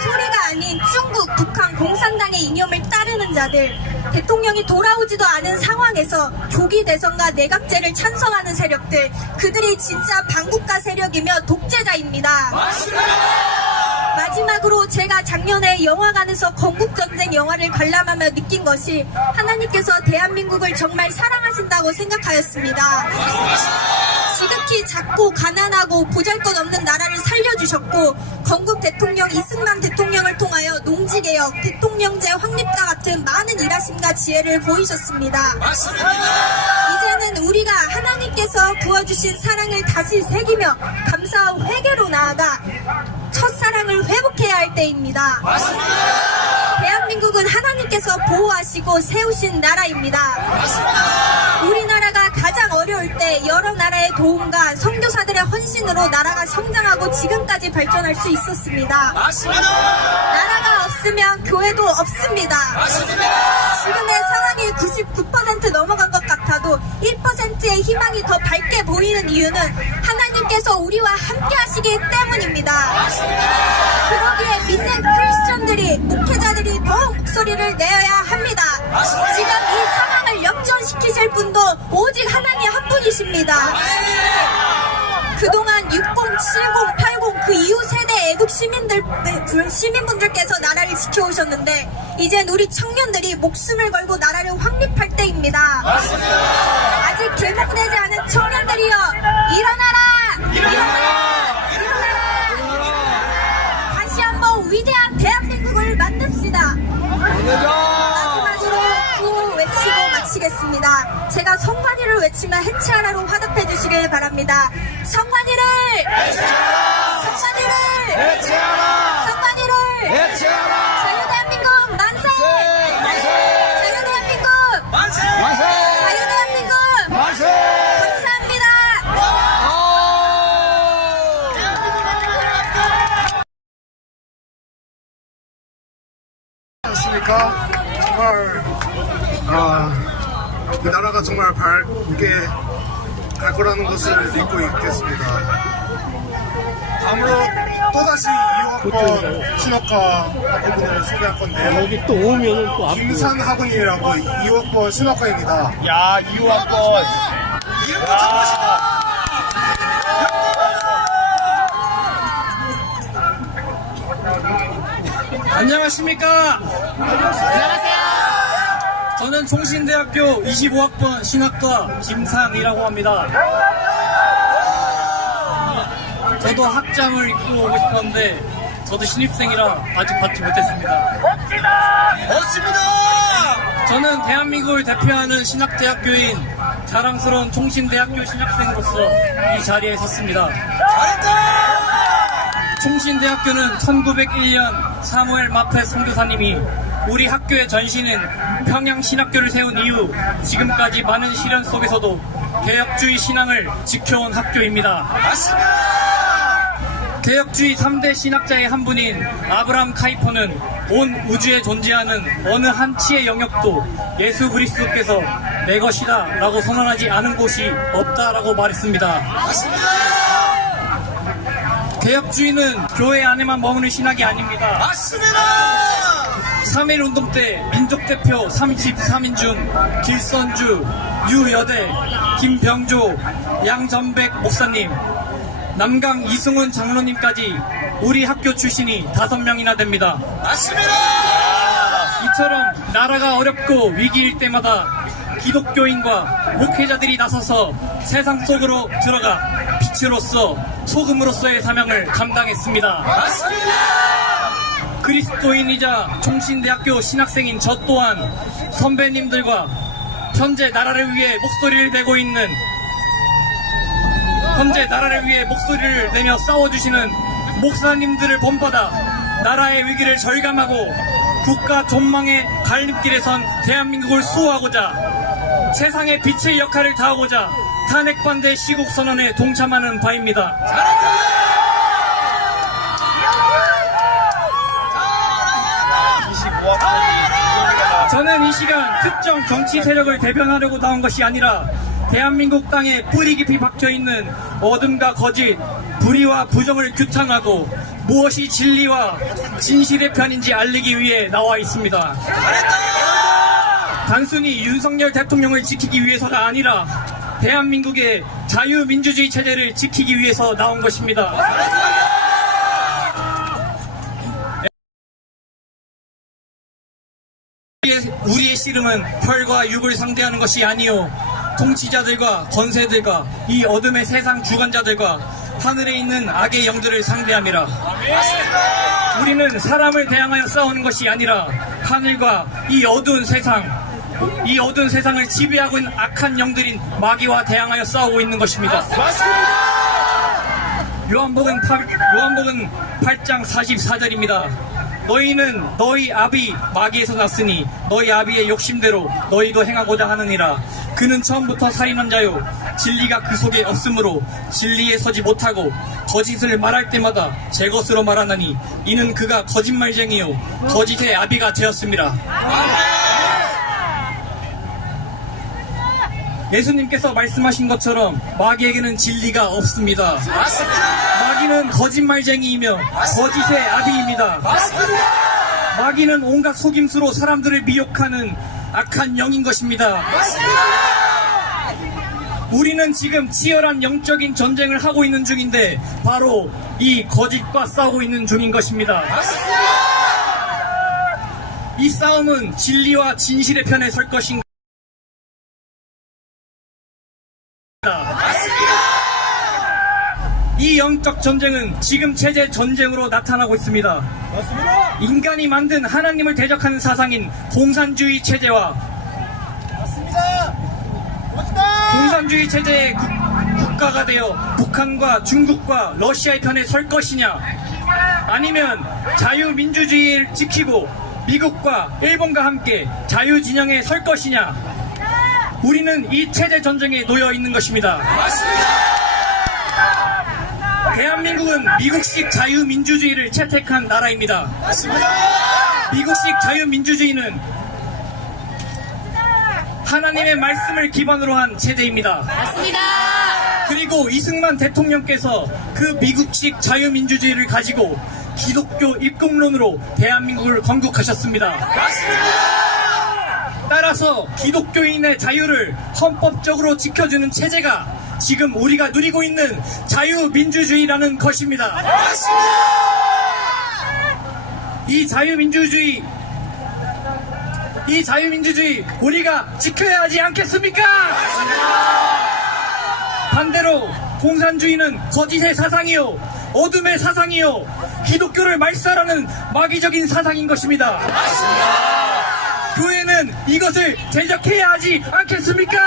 소리가 아닌 중국, 북한, 공산당의 이념을 따르는 자들, 대통령이 돌아오지도 않은 상황에서 조기 대선과 내각제를 찬성하는 세력들, 그들이 진짜 반국가 세력이며 독재자입니다. 마지막으로 제가 작년에 영화관에서 건국전쟁 영화를 관람하며 느낀 것이 하나님께서 대한민국을 정말 사랑하신다고 생각하였습니다. 지극히 작고 가난하고 보잘것없는 나라를 살려주셨고 건국 대통령 이승만 대통령을 통하여 농지개혁, 대통령제 확립과 같은 많은 일하심과 지혜를 보이셨습니다. 이제는 우리가 하나님께서 부어주신 사랑을 다시 새기며 감사와 회개로 나아가 첫사랑을 회복해야 할 때입니다. 대한민국은 하나님께서 보호하시고 세우신 나라입니다. 우리나라가 가장 어려울 때 여러 나라의 도움과 선교사들의 헌신으로 나라가 성장하고 지금까지 발전할 수 있었습니다. 나라가 없으면 교회도 없습니다. 지금의 상황이 99% 넘어간 것 같아도 1%의 희망이 더 밝게 보이는 이유는 하나님께서 우리와 함께 하시기 때문입니다. 그러기에 믿는 크리스천들이, 목회자들이 더욱 목소리를 내어야 합니다. 지금 이 상황을 역전시키실 분도 오직 하나님 한 분이십니다. 그동안 60, 70, 80 그 이후 세대 애국 시민분들께서 나라를 지켜오셨는데 이젠 우리 청년들이 목숨을 걸고 나라를 확립할 때입니다. 아직 개몽되지 않은 청년들이여 일어나라! 일어나라! 일어나라! 다시 한번 위대한 대한민국을 만듭시다. 마지막으로 구호 외치고 마치겠습니다. 제가 성관이를 외치면 해체하라로 화답해 주시길 바랍니다. 성관이를 해체하라! 성관이를 해체하라! 성관이를 해체하라! 자유대한민국 만세! 자유대한민국 만세! 자유대한민국 만세! 감사합니다. 안녕하십니까. 정말 이 나라가 정말 밝게 갈 거라는 것을 믿고 있겠습니다. 다음으로 또다시 2학번 신학과 학부분을 소개할 건데요. 여기 또 오면은 또 앞으로. 김산학원이라고 2학번 신학과입니다. 야, 이호학번. 안녕하십니까? 안녕하세요. 저는 총신대학교 25학번 신학과 김상이라고 합니다. 저도 학장을 입고 오고 싶었는데 저도 신입생이라 아직 받지 못했습니다. 멋집니다! 저는 대한민국을 대표하는 신학대학교인 자랑스러운 총신대학교 신학생으로서 이 자리에 섰습니다. 총신대학교는 1901년 사무엘 마페 선교사님이 우리 학교의 전신인 평양신학교를 세운 이후 지금까지 많은 시련 속에서도 개혁주의 신앙을 지켜온 학교입니다. 개혁주의 3대 신학자의 한 분인 아브라함 카이퍼는 온 우주에 존재하는 어느 한 치의 영역도 예수 그리스도께서 내 것이다 라고 선언하지 않은 곳이 없다라고 말했습니다. 개혁주의는 교회 안에만 머무는 신학이 아닙니다. 맞습니다. 3.1운동 때 민족대표 33인 중 길선주, 유여대, 김병조, 양전백 목사님, 남강 이승훈 장로님까지 우리 학교 출신이 5명이나 됩니다. 맞습니다. 이처럼 나라가 어렵고 위기일 때마다 기독교인과 목회자들이 나서서 세상 속으로 들어가 빛으로서 소금으로서의 사명을 감당했습니다. 맞습니다. 그리스도인이자 총신대학교 신학생인 저 또한 선배님들과 현재 나라를 위해 목소리를 내고 있는 현재 나라를 위해 목소리를 내며 싸워주시는 목사님들을 본받아 나라의 위기를 절감하고 국가 존망의 갈림길에 선 대한민국을 수호하고자 세상의 빛의 역할을 다하고자 탄핵반대 시국 선언에 동참하는 바입니다. 저는 이 시간 특정 정치 세력을 대변하려고 나온 것이 아니라 대한민국 땅에 뿌리 깊이 박혀있는 어둠과 거짓, 불의와 부정을 규탄하고 무엇이 진리와 진실의 편인지 알리기 위해 나와 있습니다. 단순히 윤석열 대통령을 지키기 위해서가 아니라 대한민국의 자유민주주의 체제를 지키기 위해서 나온 것입니다. 우리의 씨름은 혈과 육을 상대하는 것이 아니요 통치자들과 권세들과 이 어둠의 세상 주관자들과 하늘에 있는 악의 영들을 상대함이라. 우리는 사람을 대항하여 싸우는 것이 아니라 하늘과 이 어두운 세상을 지배하고 있는 악한 영들인 마귀와 대항하여 싸우고 있는 것입니다. 요한복음 8장 44절입니다. 너희는 너희 아비 마귀에서 났으니 너희 아비의 욕심대로 너희도 행하고자 하느니라. 그는 처음부터 살인한 자요 진리가 그 속에 없으므로 진리에 서지 못하고 거짓을 말할 때마다 제 것으로 말하나니 이는 그가 거짓말쟁이요 거짓의 아비가 되었습니다. 예수님께서 말씀하신 것처럼 마귀에게는 진리가 없습니다. 마귀는 거짓말쟁이이며 거짓의 아비입니다. 마귀는 온갖 속임수로 사람들을 미혹하는 악한 영인 것입니다. 우리는 지금 치열한 영적인 전쟁을 하고 있는 중인데 바로 이 거짓과 싸우고 있는 중인 것입니다. 이 싸움은 진리와 진실의 편에 설 것인가? 이 영적 전쟁은 지금 체제 전쟁으로 나타나고 있습니다. 인간이 만든 하나님을 대적하는 사상인 공산주의 체제와 공산주의 체제의 국가가 되어 북한과 중국과 러시아의 편에 설 것이냐, 아니면 자유민주주의를 지키고 미국과 일본과 함께 자유진영에 설 것이냐, 우리는 이 체제 전쟁에 놓여 있는 것입니다. 대한민국은 미국식 자유민주주의를 채택한 나라입니다. 미국식 자유민주주의는 하나님의 말씀을 기반으로 한 체제입니다. 맞습니다. 그리고 이승만 대통령께서 그 미국식 자유민주주의를 가지고 기독교 입국론으로 대한민국을 건국하셨습니다. 따라서 기독교인의 자유를 헌법적으로 지켜주는 체제가 지금 우리가 누리고 있는 자유민주주의라는 것입니다. 이 자유민주주의 우리가 지켜야 하지 않겠습니까? 반대로 공산주의는 거짓의 사상이요, 어둠의 사상이요, 기독교를 말살하는 마귀적인 사상인 것입니다. 교회는 이것을 대적해야 하지 않겠습니까?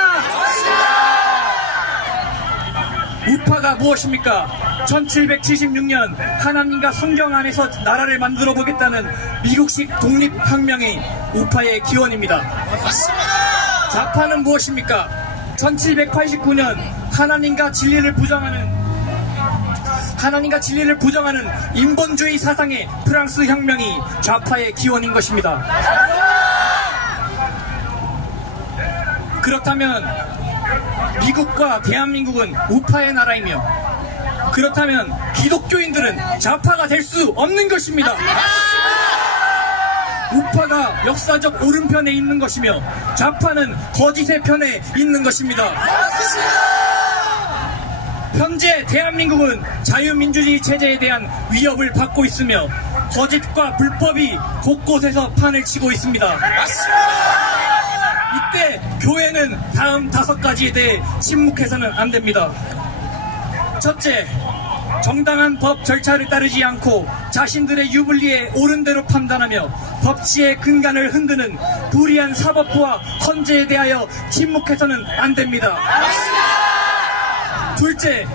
우파가 무엇입니까? 1776년 하나님과 성경 안에서 나라를 만들어 보겠다는 미국식 독립혁명이 우파의 기원입니다. 좌파는 무엇입니까? 1789년 하나님과 진리를 부정하는 인본주의 사상의 프랑스 혁명이 좌파의 기원인 것입니다. 그렇다면 미국과 대한민국은 우파의 나라이며, 그렇다면 기독교인들은 좌파가 될 수 없는 것입니다. 우파가 역사적 오른편에 있는 것이며 좌파는 거짓의 편에 있는 것입니다. 현재 대한민국은 자유민주주의 체제에 대한 위협을 받고 있으며 거짓과 불법이 곳곳에서 판을 치고 있습니다. 이때 교회는 다음 5가지에 대해 침묵해서는 안 됩니다. 첫째, 정당한 법 절차를 따르지 않고 자신들의 유불리에 옳은 대로 판단하며 법치의 근간을 흔드는 불의한 사법부와 헌재에 대하여 침묵해서는 안 됩니다. 둘째,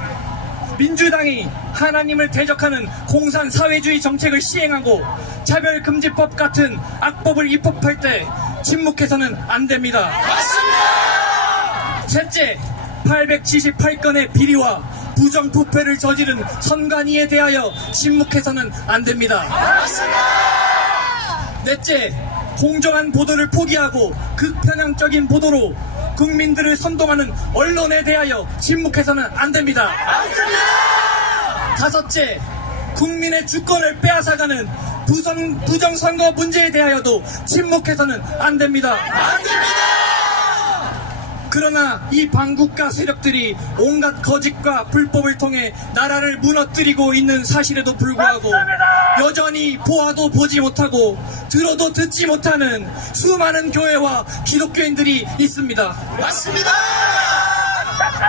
민주당이 하나님을 대적하는 공산 사회주의 정책을 시행하고 차별금지법 같은 악법을 입법할 때 침묵해서는 안 됩니다. 셋째, 878건의 비리와 부정부패를 저지른 선관위에 대하여 침묵해서는 안 됩니다. 넷째, 공정한 보도를 포기하고 극편향적인 보도로 국민들을 선동하는 언론에 대하여 침묵해서는 안 됩니다. 다섯째, 국민의 주권을 빼앗아가는 부정선거 문제에 대하여도 침묵해서는 안 됩니다. 그러나 이 반국가 세력들이 온갖 거짓과 불법을 통해 나라를 무너뜨리고 있는 사실에도 불구하고 여전히 보아도 보지 못하고 들어도 듣지 못하는 수많은 교회와 기독교인들이 있습니다. 맞습니다.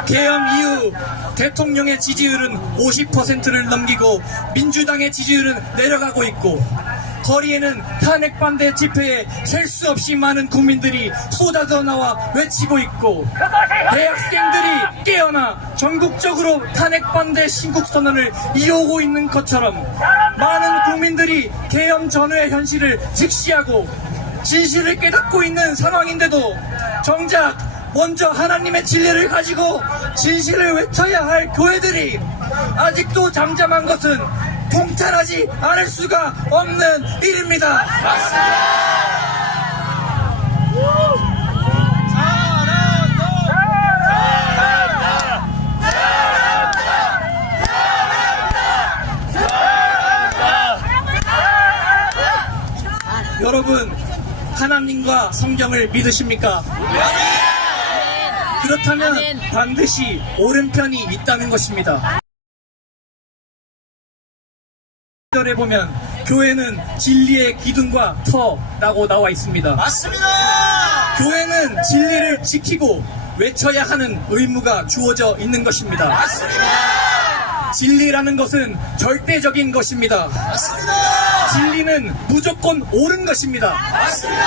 개헌 이후 대통령의 지지율은 50%를 넘기고 민주당의 지지율은 내려가고 있고, 거리에는 탄핵 반대 집회에 셀 수 없이 많은 국민들이 쏟아져 나와 외치고 있고, 대학생들이 깨어나 전국적으로 탄핵 반대 신국선언을 이어오고 있는 것처럼 많은 국민들이 계엄 전후의 현실을 직시하고 진실을 깨닫고 있는 상황인데도 정작 먼저 하나님의 진리를 가지고 진실을 외쳐야 할 교회들이 아직도 잠잠한 것은 통찰하지 않을 수가 없는 일입니다. 여러분, 하나님과 성경을 믿으십니까? 그렇다면 반드시 오른편이 있다는 것입니다. 절에 보면 교회는 진리의 기둥과 터라고 나와 있습니다. 맞습니다. 교회는 진리를 지키고 외쳐야 하는 의무가 주어져 있는 것입니다. 맞습니다. 진리라는 것은 절대적인 것입니다. 맞습니다. 진리는 무조건 옳은 것입니다. 맞습니다.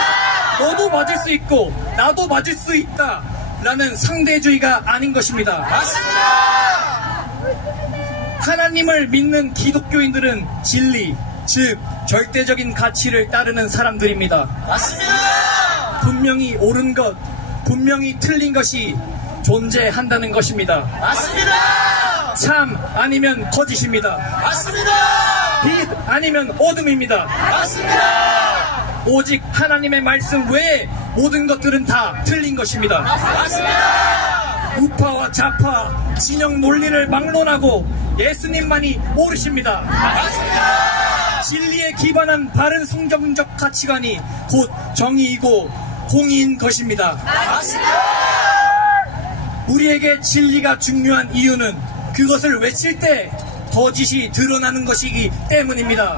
너도 맞을 수 있고 나도 맞을 수 있다 라는 상대주의가 아닌 것입니다. 맞습니다. 하나님을 믿는 기독교인들은 진리, 즉 절대적인 가치를 따르는 사람들입니다. 맞습니다. 분명히 옳은 것, 분명히 틀린 것이 존재한다는 것입니다. 맞습니다. 참 아니면 거짓입니다. 맞습니다. 빛 아니면 어둠입니다. 맞습니다. 오직 하나님의 말씀 외에 모든 것들은 다 틀린 것입니다. 우파와 좌파, 진영 논리를 막론하고 예수님만이 옳으십니다. 진리에 기반한 바른 성경적 가치관이 곧 정의이고 공의인 것입니다. 우리에게 진리가 중요한 이유는 그것을 외칠 때 거짓이 드러나는 것이기 때문입니다.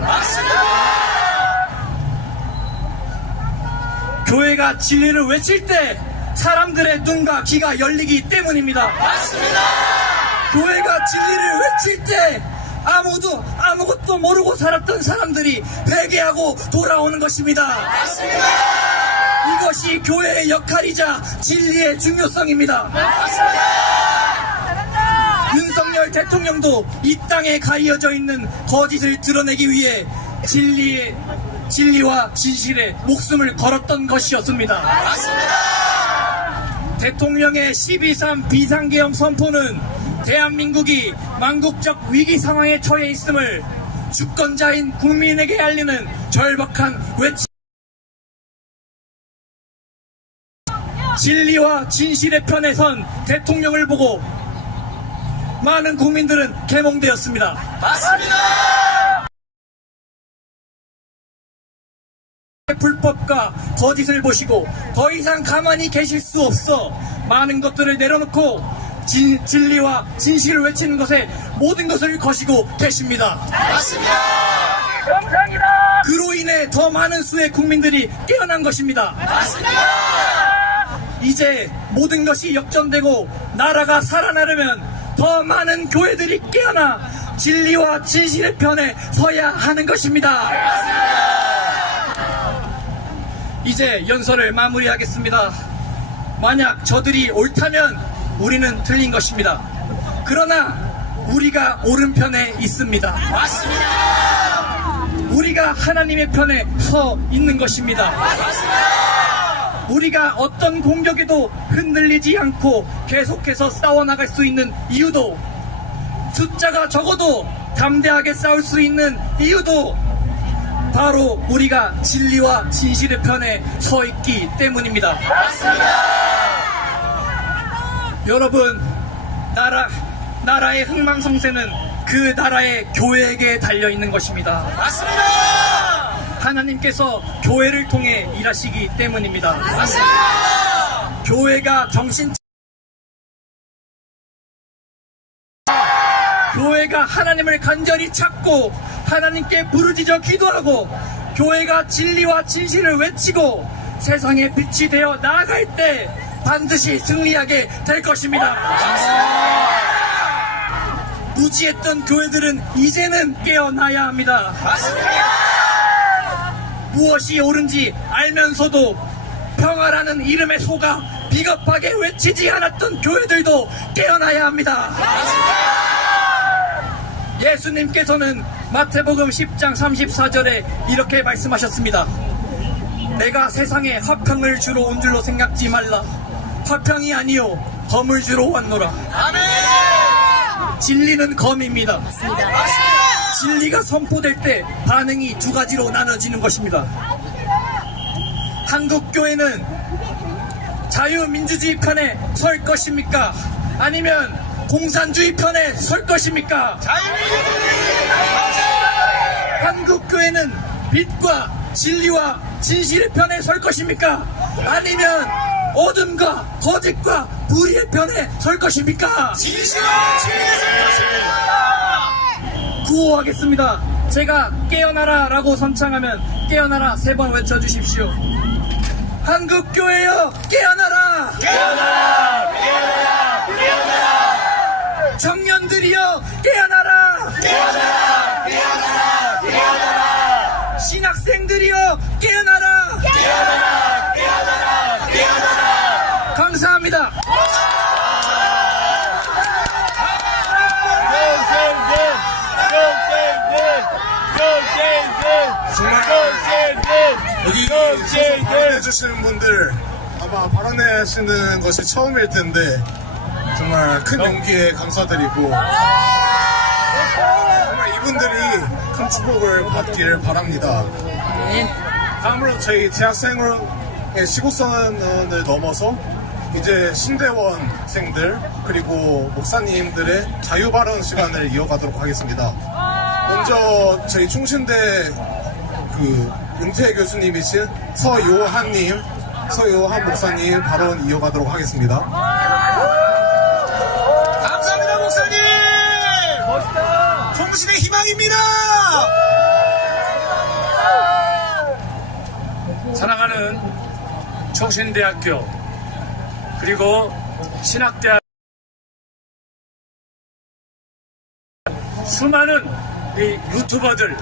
교회가 진리를 외칠 때 사람들의 눈과 귀가 열리기 때문입니다. 교회가 진리를 외칠 때 아무것도 모르고 살았던 사람들이 회개하고 돌아오는 것입니다. 이것이 교회의 역할이자 진리의 중요성입니다. 윤석열 대통령도 이 땅에 가려져 있는 거짓을 드러내기 위해 진리와 진실에 목숨을 걸었던 것이었습니다. 대통령의 12.3 비상계엄 선포는 대한민국이 망국적 위기 상황에 처해 있음을 주권자인 국민에게 알리는 절박한 외침. 진리와 진실의 편에 선 대통령을 보고 많은 국민들은 계몽되었습니다. 불법과 거짓을 보시고 더 이상 가만히 계실 수 없어 많은 것들을 내려놓고 진리와 진실을 외치는 것에 모든 것을 거시고 계십니다. 그로 인해 더 많은 수의 국민들이 깨어난 것입니다. 이제 모든 것이 역전되고 나라가 살아나려면 더 많은 교회들이 깨어나 진리와 진실의 편에 서야 하는 것입니다. 이제 연설을 마무리하겠습니다. 만약 저들이 옳다면 우리는 틀린 것입니다. 그러나 우리가 옳은 편에 있습니다. 우리가 하나님의 편에 서 있는 것입니다. 우리가 어떤 공격에도 흔들리지 않고 계속해서 싸워나갈 수 있는 이유도, 숫자가 적어도 담대하게 싸울 수 있는 이유도 바로 우리가 진리와 진실의 편에 서 있기 때문입니다. 여러분, 나라의 흥망성쇠는 그 나라의 교회에게 달려있는 것입니다. 하나님께서 교회를 통해 일하시기 때문입니다. 교회가 교회가 하나님을 간절히 찾고 하나님께 부르짖어 기도하고 교회가 진리와 진실을 외치고 세상의 빛이 되어 나아갈 때 반드시 승리하게 될 것입니다. 무지했던 교회들은 이제는 깨어나야 합니다. 무엇이 옳은지 알면서도 평화라는 이름에 속아 비겁하게 외치지 않았던 교회들도 깨어나야 합니다. 예수님께서는 마태복음 10장 34절에 이렇게 말씀하셨습니다. 내가 세상에 화평을 주러 온 줄로 생각지 말라. 화평이 아니요 검을 주러 왔노라. 진리는 검입니다. 진리가 선포될 때 반응이 두 가지로 나눠지는 것입니다. 한국교회는 자유민주주의 편에 설 것입니까? 아니면 공산주의 편에 설 것입니까? 한국교회는 빛과 진리와 진실의 편에 설 것입니까? 아니면 어둠과 거짓과 불의의 편에 설 것입니까? 진실과 진리에 설 것입니다. 구호하겠습니다. 제가 깨어나라 라고 선창하면 깨어나라 3번 외쳐주십시오. 한국교회여 깨어나라! 깨어나라! 깨어나라! 깨어나라! 청년들이여 깨어나라! 깨어나라! 깨어나라! 깨어나라! 신학생들이여 깨어나라! 깨어나라! 깨어나라! 깨어나라! 감사합니다. 여기 발언해주시는 분들 아마 발언하시는 것이 처음일 텐데 정말 큰 용기에 감사드리고 정말 이분들이 큰 축복을 받길 바랍니다. 다음으로 저희 대학생의 시국선언을 넘어서 이제 신대원생들 그리고 목사님들의 자유발언 시간을 이어가도록 하겠습니다. 먼저 저희 충신대 그 은퇴 교수님이신 서요한 목사님 발언 이어가도록 하겠습니다. 감사합니다, 목사님. 종신의 희망입니다. 사랑하는 총신대학교 그리고 신학대학 수많은 이 유튜버들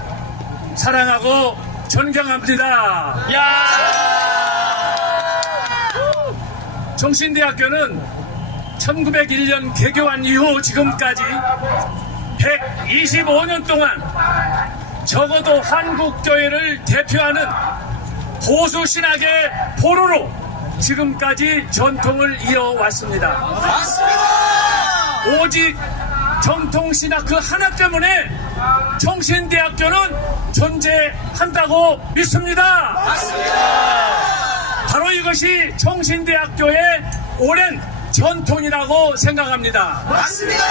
사랑하고 존경합니다. 총신대학교는 1901년 개교한 이후 지금까지 125년 동안 적어도 한국교회를 대표하는 보수신학의 포로로 지금까지 전통을 이어왔습니다. 맞습니다. 오직 정통신학 그 하나 때문에 총신대학교는 존재한다고 믿습니다. 바로 이것이 총신대학교의 오랜 전통이라고 생각합니다. 맞습니다.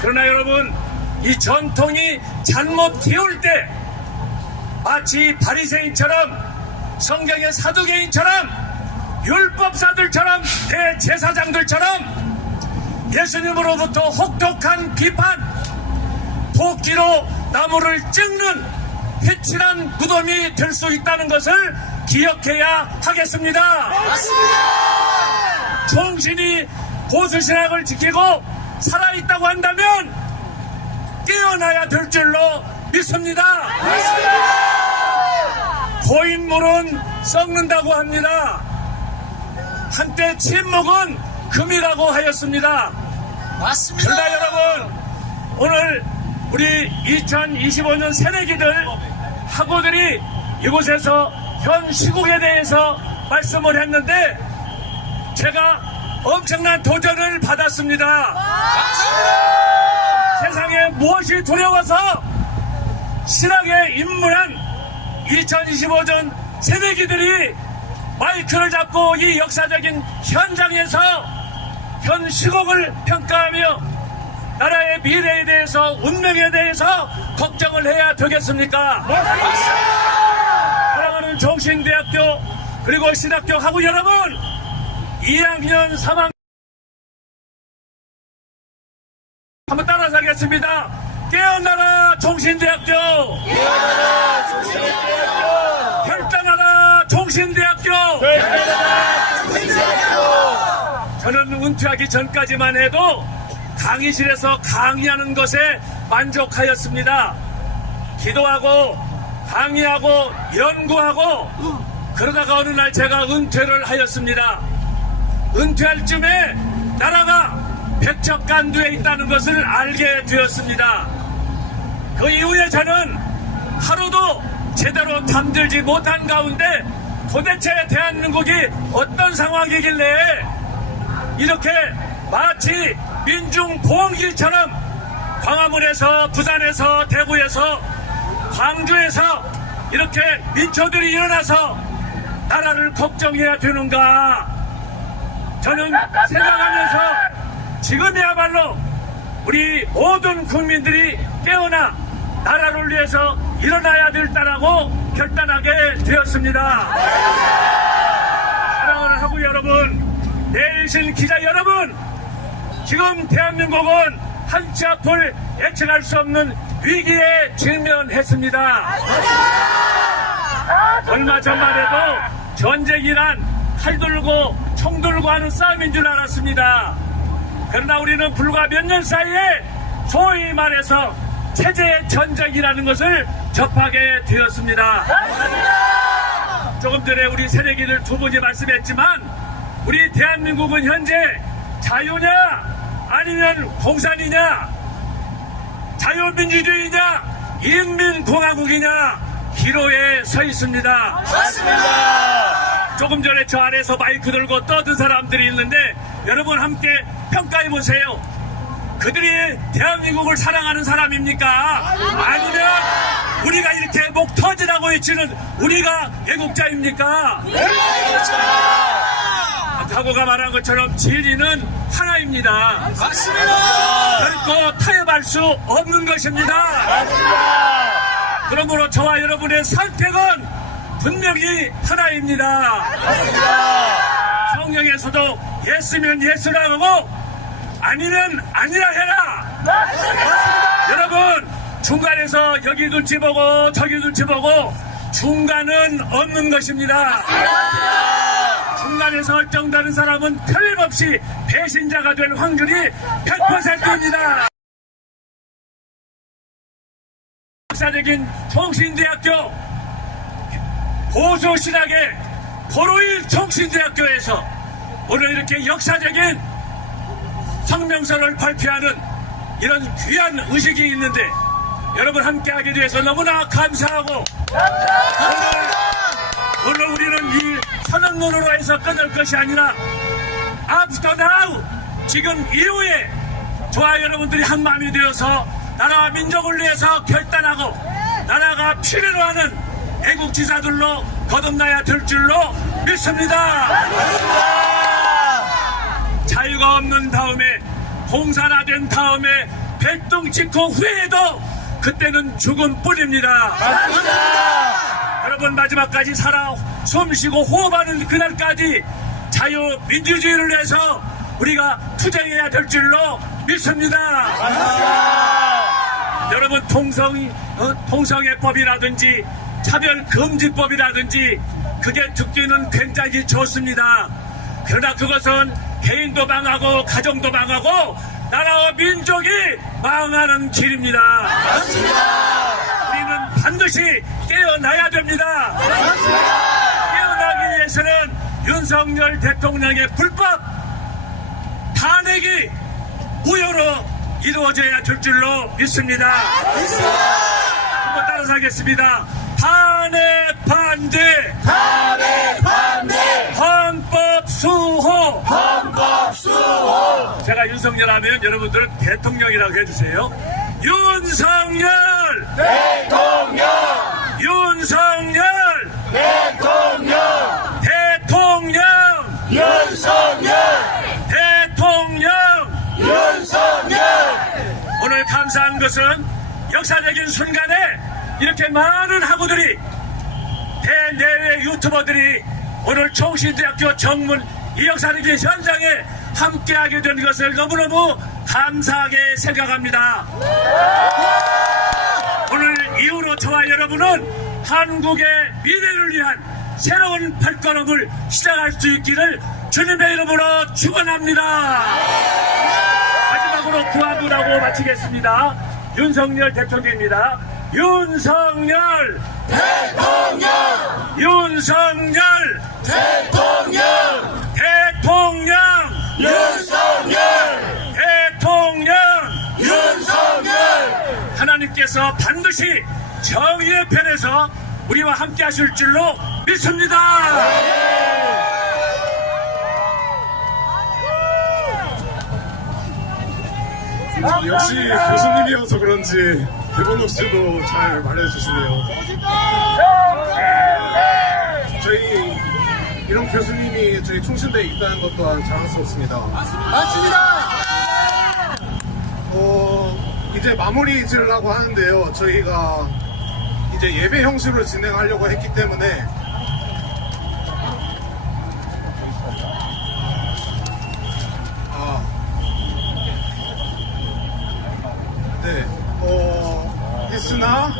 그러나 여러분, 이 전통이 잘못 튀울 때 마치 바리새인처럼 성경의 사두개인처럼 율법사들처럼 대제사장들처럼 예수님으로부터 혹독한 비판, 도끼로 나무를 찍는 해칠한 무덤이 될 수 있다는 것을 기억해야 하겠습니다. 총신이 보수신학을 지키고 살아있다고 한다면 깨어나야 될 줄로 믿습니다. 고인물은 썩는다고 합니다. 한때 침묵은 금이라고 하였습니다. 맞습니다. 그러나 여러분, 오늘 우리 2025년 새내기들 학우들이 이곳에서 현 시국에 대해서 말씀을 했는데 제가 엄청난 도전을 받았습니다. 세상에 무엇이 두려워서 신학에 입문한 2025년 새내기들이 마이크를 잡고 이 역사적인 현장에서 현 시국을 평가하며 나라의 미래에 대해서 운명에 대해서 걱정을 해야 되겠습니까? 사랑하는 종신대학교 그리고 신학교 학우 여러분, 2학년 3학년 한번 따라서 하겠습니다. 깨어나라 종신대학교, 결단하라 종신대학교. 저는 은퇴하기 전까지만 해도 강의실에서 강의하는 것에 만족하였습니다. 기도하고 강의하고 연구하고 그러다가 어느 날 제가 은퇴를 하였습니다. 은퇴할 쯤에 나라가 백척간두에 있다는 것을 알게 되었습니다. 그 이후에 저는 하루도 제대로 잠들지 못한 가운데 도대체 대한민국이 어떤 상황이길래 이렇게 마치 민중보험길처럼 광화문에서 부산에서 대구에서 광주에서 이렇게 민초들이 일어나서 나라를 걱정해야 되는가. 저는 생각하면서 지금이야말로 우리 모든 국민들이 깨어나 나라를 위해서 일어나야 될다라고 결단하게 되었습니다. 사랑하는 학우 여러분, 내일신 기자 여러분, 지금 대한민국은 한치 앞을 예측할 수 없는 위기에 직면했습니다. 얼마 전만 해도 전쟁이란 칼 들고 총 들고 하는 싸움인 줄 알았습니다. 그러나 우리는 불과 몇 년 사이에 소위 말해서 체제 전쟁이라는 것을 접하게 되었습니다. 조금 전에 우리 새내기들 두 분이 말씀했지만 우리 대한민국은 현재 자유냐 아니면 공산이냐, 자유민주주의냐 인민공화국이냐 기로에 서 있습니다. 맞습니다. 조금 전에 저 안에서 마이크 들고 떠든 사람들이 있는데 여러분 함께 평가해 보세요. 그들이 대한민국을 사랑하는 사람입니까? 아니면 우리가 이렇게 목 터지라고 외치는 우리가 애국자입니까? 과거가 말한 것처럼 진리는 하나입니다. 맞습니다. 결코 타협할 수 없는 것입니다. 그러므로 저와 여러분의 선택은 분명히 하나입니다. 성경에서도 예스면 예스라고 하고 아니면 아니라 해라. 여러분 중간에서 여기 눈치 보고 저기 눈치 보고 중간은 없는 것입니다. 중간에서 결정되는 사람은 틀림없이 배신자가 될 확률이 100%입니다. 역사적인 정신대학교 보수신학의 보로일 정신대학교에서 오늘 이렇게 역사적인 성명서를 발표하는 이런 귀한 의식이 있는데 여러분 함께하게 돼서 너무나 감사하고 오늘 우리는 이 선언문으로 해서 끝낼 것이 아니라 after now 지금 이후에 저와 여러분들이 한마음이 되어서 나라와 민족을 위해서 결단하고 나라가 필요로 하는 애국지사들로 거듭나야 될 줄로 믿습니다. 자유가 없는 다음에 공산화된 다음에 백동직후 후에도 그때는 죽음뿐입니다. 여러분 마지막까지 살아 숨쉬고 호흡하는 그날까지 자유민주주의를 위해서 우리가 투쟁해야 될 줄로 믿습니다. 여러분 통성애법이라든지 차별금지법이라든지 그게 듣기는 굉장히 좋습니다. 그러나 그것은 개인도 망하고 가정도 망하고 나라와 민족이 망하는 길입니다. 우리는 반드시 깨어나야 됩니다. 깨어나기 위해서는 윤석열 대통령의 불법 탄핵이 무효로 이루어져야 될 줄로 믿습니다. 한번 따라서 하겠습니다. 탄핵 반대! 탄핵 반대! 헌법 수호! 헌법 수호! 제가 윤석열 하면 여러분들은 대통령이라고 해주세요. 윤석열! 대통령! 윤석열! 대통령! 대통령! 윤석열! 대통령! 윤석열! 오늘 감사한 것은 역사적인 순간에 이렇게 많은 학우들이 대내외 유튜버들이 오늘 총신대학교 정문 이 역사적인 현장에 함께하게 된 것을 너무너무 감사하게 생각합니다. 오늘 이후로 저와 여러분은 한국의 미래를 위한 새로운 발걸음을 시작할 수 있기를 주님의 이름으로 축원합니다. 마지막으로 구한문하고 마치겠습니다. 윤석열 대통령입니다. 윤석열 대통령! 윤석열 대통령! 대통령! 윤석열 대통령! 윤석열! 하나님께서 반드시 정의의 편에서 우리와 함께 하실 줄로 믿습니다. 역시 교수님이어서 그런지 대본 없이도 잘 말해주시네요. 저희 이런 교수님이 저희 총신대에 있다는 것 또한 자랑스럽습니다. 맞습니다. 이제 마무리 지으려고 하는데요. 저희가 이제 예배 형식으로 진행하려고 했기 때문에 했으나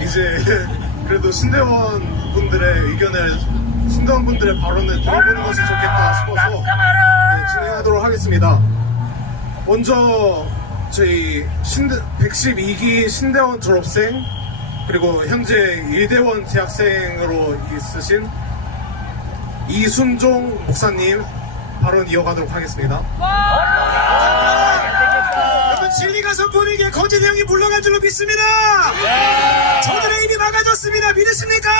이제 그래도 신대원 분들의 발언을 들어보는 것이 좋겠다 싶어서 진행하도록 하겠습니다. 먼저 저희 112기 신대원 졸업생 그리고 현재 일대원 재학생으로 있으신 이순종 목사님 발언 이어가도록 하겠습니다. 진리가 선포에게 거짓 내용이 물러간 줄로 믿습니다. 저들의 입이 막아졌습니다. 믿으십니까?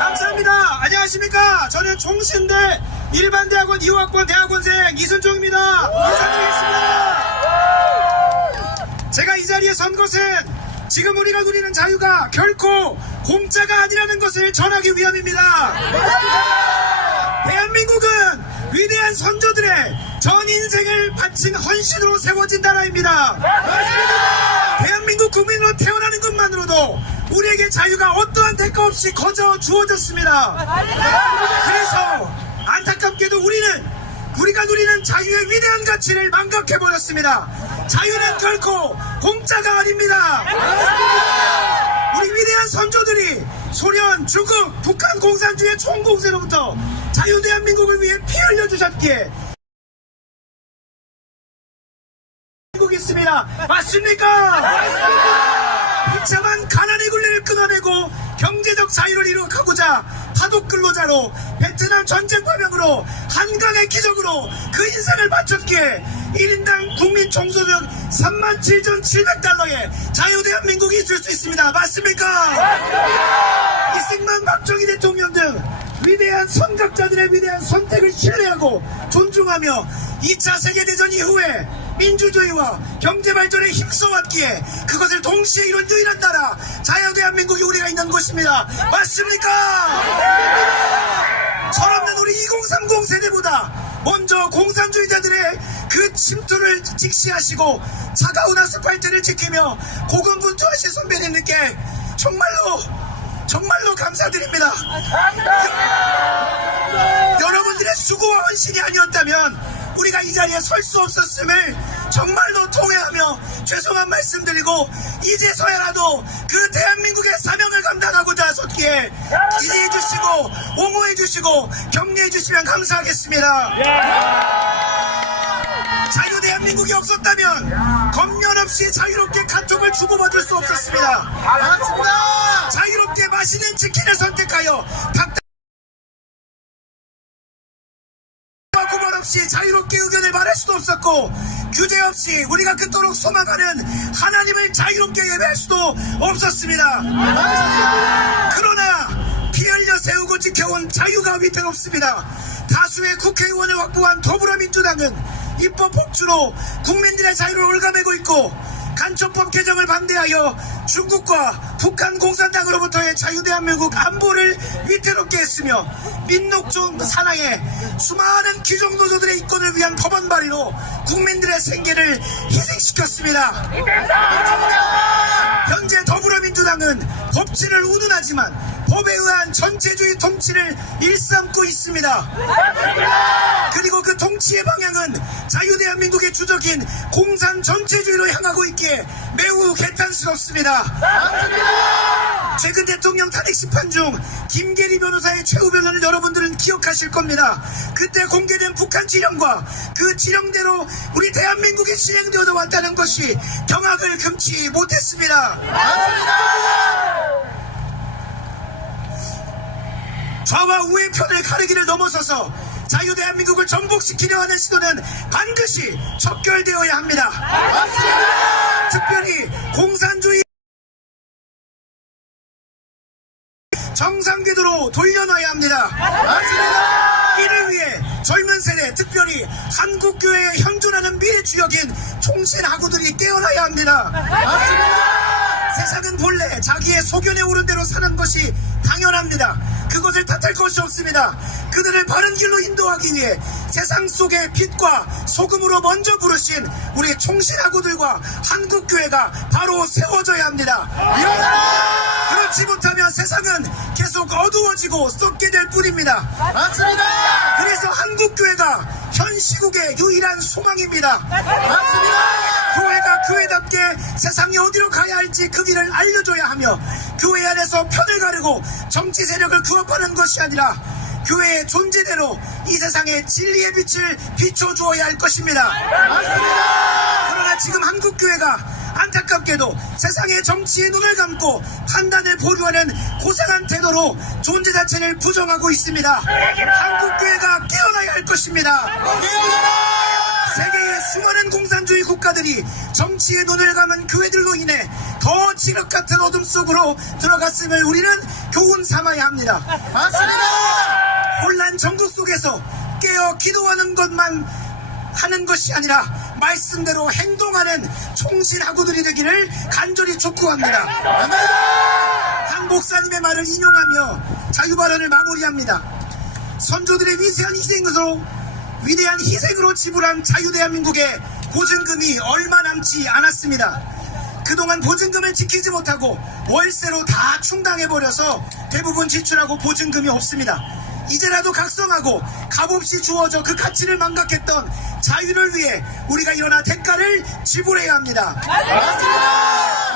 감사합니다. 안녕하십니까? 저는 총신대 일반대학원 2호학번 대학원생 이순종입니다. 인사드리겠습니다. 제가 이 자리에 선 것은 지금 우리가 누리는 자유가 결코 공짜가 아니라는 것을 전하기 위함입니다. 대한민국은 위대한 선조들의 전 인생을 바친 헌신으로 세워진 나라입니다. 대한민국 국민으로 태어나는 것만으로도 우리에게 자유가 어떠한 대가 없이 거저 주어졌습니다. 그래서 안타깝게도 우리가 누리는 자유의 위대한 가치를 망각해버렸습니다. 자유는 결코 공짜가 아닙니다. 우리 위대한 선조들이 소련, 중국, 북한 공산주의 총공세로부터 자유 대한민국을 위해 피 흘려주셨기에 한국이 있습니다. 맞습니까? 비참한 가난의 굴레를 끊어내고 경제적 자유를 이루어가고자 파독 근로자로 베트남 전쟁 파병으로 한강의 기적으로 그 인생을 바쳤기에 1인당 국민 총소득 37,700달러의 자유 대한민국이 있을 수 있습니다. 맞습니까? 이승만, 박정희 대통령 등 위대한 선각자들의 위대한 선택을 신뢰하고 존중하며 2차 세계대전 이후에 민주주의와 경제발전에 힘써왔기에 그것을 동시에 이룬 유일한 나라 자유 대한민국이 우리가 있는 곳입니다. 맞습니까? 철없는 우리 2030 세대보다 먼저 공산주의자들의 그 침투를 직시하시고 차가운 아스팔트를 지키며 고군분투하신 선배님들께 정말로 감사드립니다. 여러분들의 수고와 헌신이 아니었다면 우리가 이 자리에 설 수 없었음을 정말로 통회하며 죄송한 말씀드리고 이제서야라도 그 대한민국의 사명을 감당하고자 섰기에 기대해주시고 옹호해주시고 격려해주시면 감사하겠습니다. 자유 대한민국이 없었다면 검열 없이 자유롭게 카톡을 주고받을 수 없었습니다. 자유롭게 맛있는 치킨을 선택하여 구분 없이 자유롭게 의견을 말할 수도 없었고 규제 없이 우리가 그토록 소망하는 하나님을 자유롭게 예배할 수도 없었습니다. 그러나 피 흘려 세우고 지켜온 자유가 위태롭습니다. 다수의 국회의원을 확보한 더불어민주당은 입법 폭주로 국민들의 자유를 올가매고 있고 간첩법 개정을 반대하여 중국과 북한 공산당으로부터의 자유대한민국 안보를 위태롭게 했으며 민노총 산하의 수많은 귀족노조들의 이권을 위한 법안 발의로 국민들의 생계를 희생시켰습니다. 현재 더불어민주당은 법치를 운운하지만 법에 의한 전체주의 통치를 일삼고 있습니다. 그리고 그 통치의 방향은 자유대한민국의 주적인 공산 전체주의로 향하고 있기에 매우 개탄스럽습니다. 최근 대통령 탄핵 심판 중 김계리 변호사의 최후 변론을 여러분들은 기억하실 겁니다. 그때 공개된 북한 지령과 그 지령대로 우리 대한민국이 실행되어 왔다는 것이 경악을 금치 못했습니다. 좌와 우의 편을 가르기를 넘어서서 자유 대한민국을 정복시키려 하는 시도는 반드시 척결되어야 합니다. 특별히 공산주의 정상궤도로 돌려놔야 합니다. 이를 위해 젊은 세대, 특별히 한국교회에 현존하는 미래 주역인 총신하구들이 깨어나야 합니다. 세상은 본래 자기의 소견에 오른 대로 사는 것이 당연합니다. 그것을 탓할 것이 없습니다. 그들을 바른 길로 인도하기 위해 세상 속의 빛과 소금으로 먼저 부르신 우리 총신하구들과 한국교회가 바로 세워져야 합니다. 그렇지 못하면 세상은 계속 어두워지고 썩게 될 뿐입니다. 맞습니다. 그래서 한국교회가 현 시국의 유일한 소망입니다. 맞습니다. 교회가 교회답게 세상이 어디로 가야 할지 그 길을 알려줘야 하며 교회 안에서 편을 가르고 정치 세력을 규합하는 것이 아니라 교회의 존재대로 이 세상에 진리의 빛을 비춰주어야 할 것입니다. 맞습니다. 그러나 지금 한국교회가 안타깝게도 세상의 정치에 눈을 감고 판단을 보류하는 고상한 태도로 존재 자체를 부정하고 있습니다. 한국교회가 깨어나야 할 것입니다. 세계의 수많은 공산주의 국가들이 정치에 눈을 감은 교회들로 인해 더 지극 같은 어둠 속으로 들어갔음을 우리는 교훈 삼아야 합니다. 맞습니다. 혼란 정국 속에서 깨어 기도하는 것만 하는 것이 아니라 말씀대로 행동하는 총신하고들이 되기를 간절히 촉구합니다. 강 목사님의 말을 인용하며 자유발언을 마무리합니다. 선조들의 위대한 희생으로 지불한 자유대한민국의 보증금이 얼마 남지 않았습니다. 그동안 보증금을 지키지 못하고 월세로 다 충당해버려서 대부분 지출하고 보증금이 없습니다. 이제라도 각성하고 값없이 주어져 그 가치를 망각했던 자유를 위해 우리가 일어나 대가를 지불해야 합니다.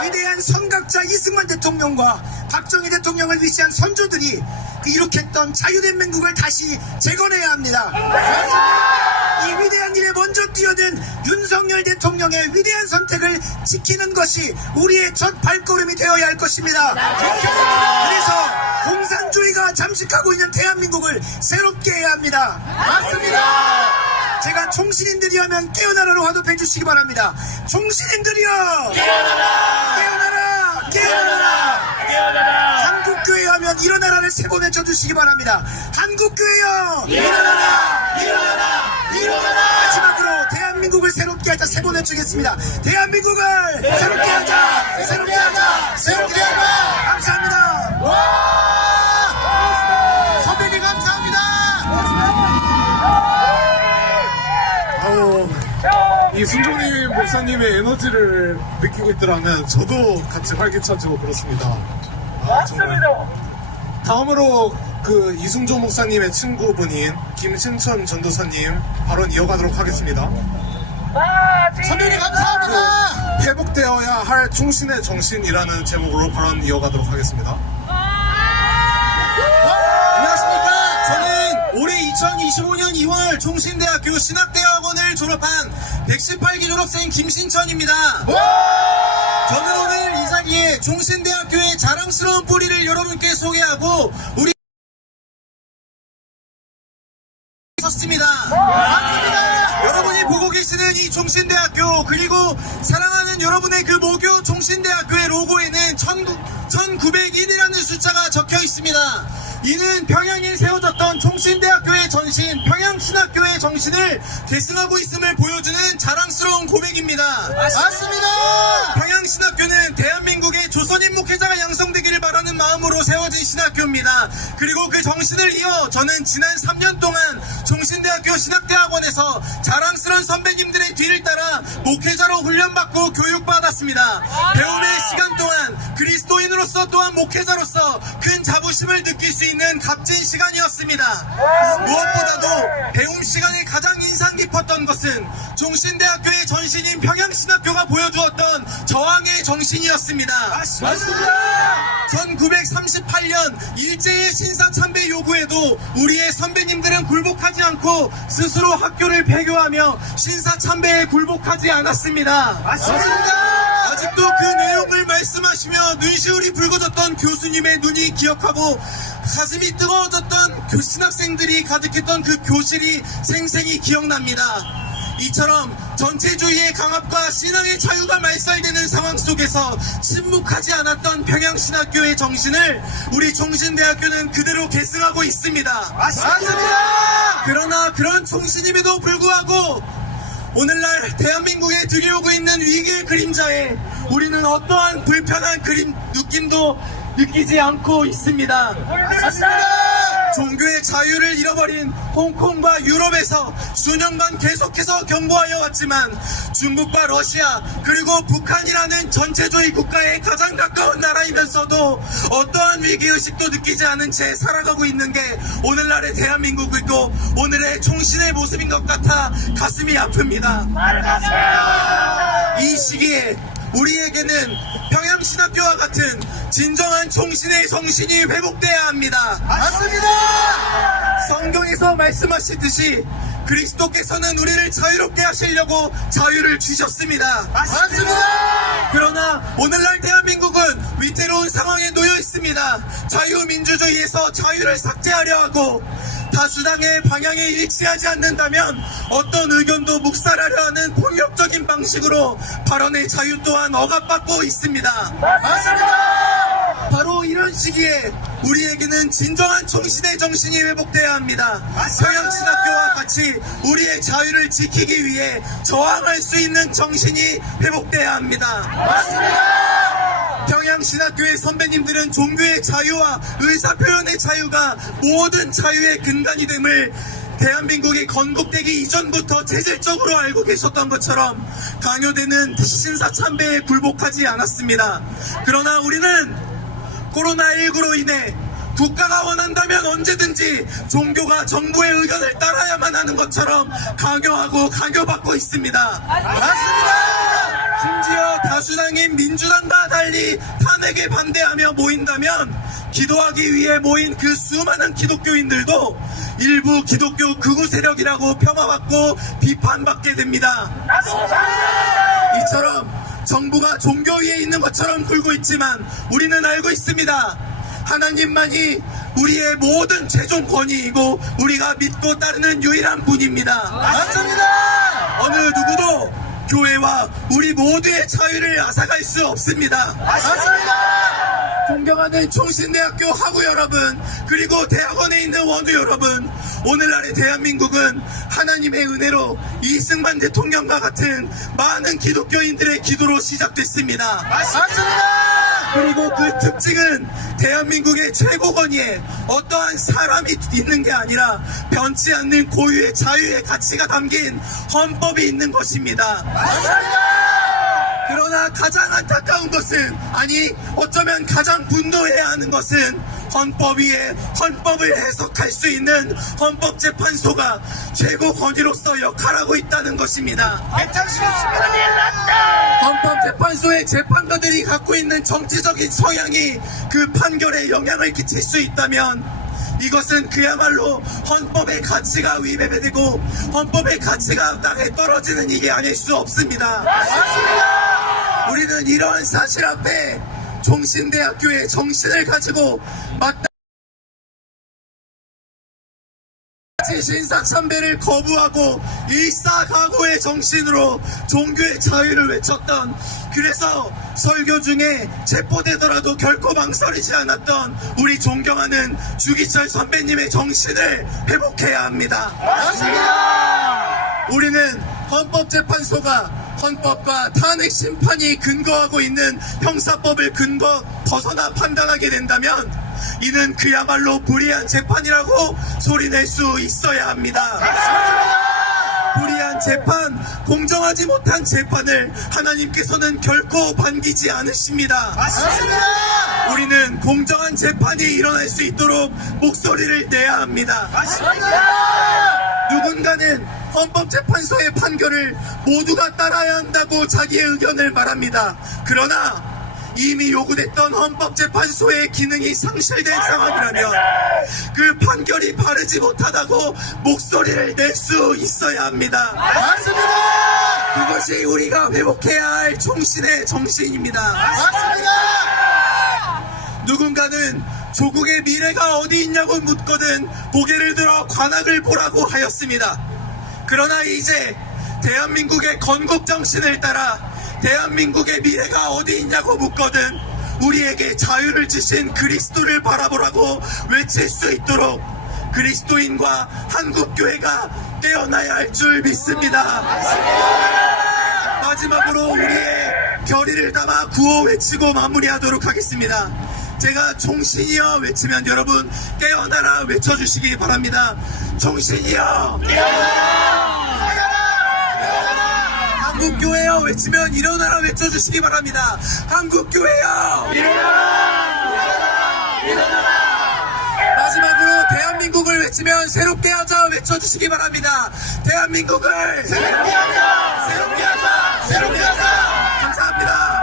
위대한 선각자 이승만 대통령과 박정희 대통령을 위시한 선조들이 이룩했던 자유된 민국을 다시 재건해야 합니다. 이 위대한 일에 먼저 뛰어든 윤석열 대통령의 위대한 선택을 지키는 것이 우리의 첫 발걸음이 되어야 할 것입니다. 그래서 공산주의가 잠식하고 있는 대한민국을 새롭게 해야 합니다. 맞습니다. 제가 총신인들이 하면 깨어나라로 화답해 주시기 바랍니다. 총신인들이여! 깨어나라! 깨어나라! 깨어나라! 깨어나라! 한국교회 하면 일어나라를 세 번 외쳐주시기 바랍니다. 한국교회여! 일어나라! 일어나라! 일어나라! 마지막으로 대한민국을 새롭게 하자 세 번 외치겠습니다. 대한민국을 새롭게 하자! 새롭게 하자! 새롭게 하자! 감사합니다. 선배님 감사합니다. 이 순종이 목사님의 에너지를 느끼고 있더라면 저도 같이 활기차지고 그렇습니다. 정말. 다음으로 그 이승종 목사님의 친구분인 김신천 전도사님 발언 이어가도록 하겠습니다. 선배님 감사합니다. 회복되어야 할 충신의 정신이라는 제목으로 발언 이어가도록 하겠습니다. 안녕하십니까. 저는 올해 2025년 2월 종신대학교 신학대학원을 졸업한 118기 졸업생 김신천입니다. 저는 오늘 이 자리에 종신대학교의 자랑스러운 뿌리를 여러분께 소개하고 우리 섰습니다. 여러분이 보고 계시는 이 종신대학교 그리고 사랑하는 여러분의 그 모교 종신대학교의 로고에는 1901이라는 숫자가 적혀 있습니다. 이는 평양에 세워졌던 종신대학교의 전신 평양신학교의 정신을 계승하고 있음을 보여주는 자랑스러운 고백입니다. 맞습니다. 평양신학교는 대한민국의 조선인 목회자가 양성되기를 바라는 마음으로 세워진 신학교입니다. 그리고 그 정신을 이어 저는 지난 3년 동안 종신대학교 신학대학원에서 자랑스러운 선배님들의 뒤를 따라 목회자로 훈련받고 교육받았습니다. 배움의 시간 동안 그리스도인으로서 또한 목회자로서 큰 자부심을 느낄 수 있는 값진 시간이었습니다. 무엇보다도 배움 시간에 가장 인상 깊었던 것은 종신대학교의 전신인 평양신학교가 보여주었던 저항의 정신이었습니다. 맞습니다. 1938년 일제의 신사참배 요구에도 우리의 선배님들은 굴복하지 않고 스스로 학교를 폐교하며 신사참배에 굴복하지 않았습니다. 맞습니다. 아직도 그 내용을 말씀하시며 눈시울이 붉어졌던 교수님의 눈이 기억하고 가슴이 뜨거워졌던 신학생들이 가득했던 그 교실이 생생히 기억납니다. 이처럼 전체주의의 강압과 신앙의 자유가 말살되는 상황 속에서 침묵하지 않았던 평양신학교의 정신을 우리 종신대학교는 그대로 계승하고 있습니다. 맞습니다. 그러나 그런 정신임에도 불구하고 오늘날 대한민국에 들이오고 있는 위기의 그림자에 우리는 어떠한 불편한 느낌도 느끼지 않고 있습니다. 맞습니다. 종교의 자유를 잃어버린 홍콩과 유럽에서 수년간 계속해서 경고하여 왔지만 중국과 러시아 그리고 북한이라는 전체주의 국가에 가장 가까운 나라이면서도 어떠한 위기의식도 느끼지 않은 채 살아가고 있는 게 오늘날의 대한민국이고 오늘의 총신의 모습인 것 같아 가슴이 아픕니다. 이 시기에 우리에게는 평양신학교와 같은 진정한 총신의 정신이 회복돼야 합니다. 맞습니다. 성경에서 말씀하시듯이 그리스도께서는 우리를 자유롭게 하시려고 자유를 주셨습니다. 맞습니다. 그러나 오늘날 대한민국은 위태로운 상황에 놓여 있습니다. 자유민주주의에서 자유를 삭제하려 하고 다수당의 방향에 일치하지 않는다면 어떤 의견도 묵살하려 하는 폭력적인 방식으로 발언의 자유 또한 억압받고 있습니다. 맞습니다. 바로 이런 시기에 우리에게는 진정한 총신의 정신이 회복돼야 합니다. 평양신학교와 같이 우리의 자유를 지키기 위해 저항할 수 있는 정신이 회복돼야 합니다. 평양신학교의 선배님들은 종교의 자유와 의사표현의 자유가 모든 자유의 근간이 됨을 대한민국이 건국되기 이전부터 체질적으로 알고 계셨던 것처럼 강요되는 신사참배에 굴복하지 않았습니다. 그러나 우리는 코로나19로 인해 국가가 원한다면 언제든지 종교가 정부의 의견을 따라야만 하는 것처럼 강요하고 강요받고 있습니다. 심지어 다수당인 민주당과 달리 탄핵에 반대하며 모인다면 기도하기 위해 모인 그 수많은 기독교인들도 일부 기독교 극우 세력이라고 폄하받고 비판받게 됩니다. 이처럼 정부가 종교 위에 있는 것처럼 굴고 있지만 우리는 알고 있습니다. 하나님만이 우리의 모든 최종 권위이고 우리가 믿고 따르는 유일한 분입니다. 맞습니다. 어느 누구도 교회와 우리 모두의 자유를 앗아갈 수 없습니다. 맞습니다. 존경하는 총신대학교 학우 여러분, 그리고 대학원에 있는 원우 여러분, 오늘날의 대한민국은 하나님의 은혜로 이승만 대통령과 같은 많은 기독교인들의 기도로 시작됐습니다. 맞습니다. 그리고 그 특징은 대한민국의 최고 권위에 어떠한 사람이 있는 게 아니라 변치 않는 고유의 자유의 가치가 담긴 헌법이 있는 것입니다. 그러나 가장 안타까운 것은, 아니 어쩌면 가장 분노해야 하는 것은 헌법 위에 헌법을 해석할 수 있는 헌법재판소가 최고 권위로서 역할하고 있다는 것입니다. 헌법재판소의 재판관들이 갖고 있는 정치적인 성향이 그 판결에 영향을 끼칠 수 있다면 이것은 그야말로 헌법의 가치가 위배되고 헌법의 가치가 땅에 떨어지는 일이 아닐 수 없습니다. 우리는 이러한 사실 앞에 총신대학교의 정신을 가지고 마땅히 신사참배를 거부하고 일사각오의 정신으로 종교의 자유를 외쳤던, 그래서 설교 중에 체포되더라도 결코 망설이지 않았던 우리 존경하는 주기철 선배님의 정신을 회복해야 합니다. 맞습니다. 우리는 헌법재판소가 헌법과 탄핵 심판이 근거하고 있는 형사법을 벗어나 판단하게 된다면 이는 그야말로 불의한 재판이라고 소리낼 수 있어야 합니다. 불의한 재판, 공정하지 못한 재판을 하나님께서는 결코 반기지 않으십니다. 맞습니다. 우리는 공정한 재판이 일어날 수 있도록 목소리를 내야 합니다. 맞습니다. 누군가는 헌법재판소의 판결을 모두가 따라야 한다고 자기의 의견을 말합니다. 그러나 이미 요구됐던 헌법재판소의 기능이 상실된 상황이라면 그 판결이 바르지 못하다고 목소리를 낼 수 있어야 합니다. 맞습니다. 그것이 우리가 회복해야 할 총신의 정신입니다. 맞습니다. 누군가는 조국의 미래가 어디 있냐고 묻거든 고개를 들어 관악을 보라고 하였습니다. 그러나 이제 대한민국의 건국 정신을 따라 대한민국의 미래가 어디 있냐고 묻거든 우리에게 자유를 주신 그리스도를 바라보라고 외칠 수 있도록 그리스도인과 한국교회가 깨어나야 할 줄 믿습니다. 마지막으로 우리의 결의를 담아 구호 외치고 마무리하도록 하겠습니다. 제가 총신이여 외치면 여러분 깨어나라 외쳐주시기 바랍니다. 총신이여 한국교회여 외치면 일어나라 외쳐주시기 바랍니다. 한국교회여 일어나라. 마지막으로 대한민국을 외치면 새롭게 하자 외쳐주시기 바랍니다. 대한민국을 새롭게 하자. 감사합니다.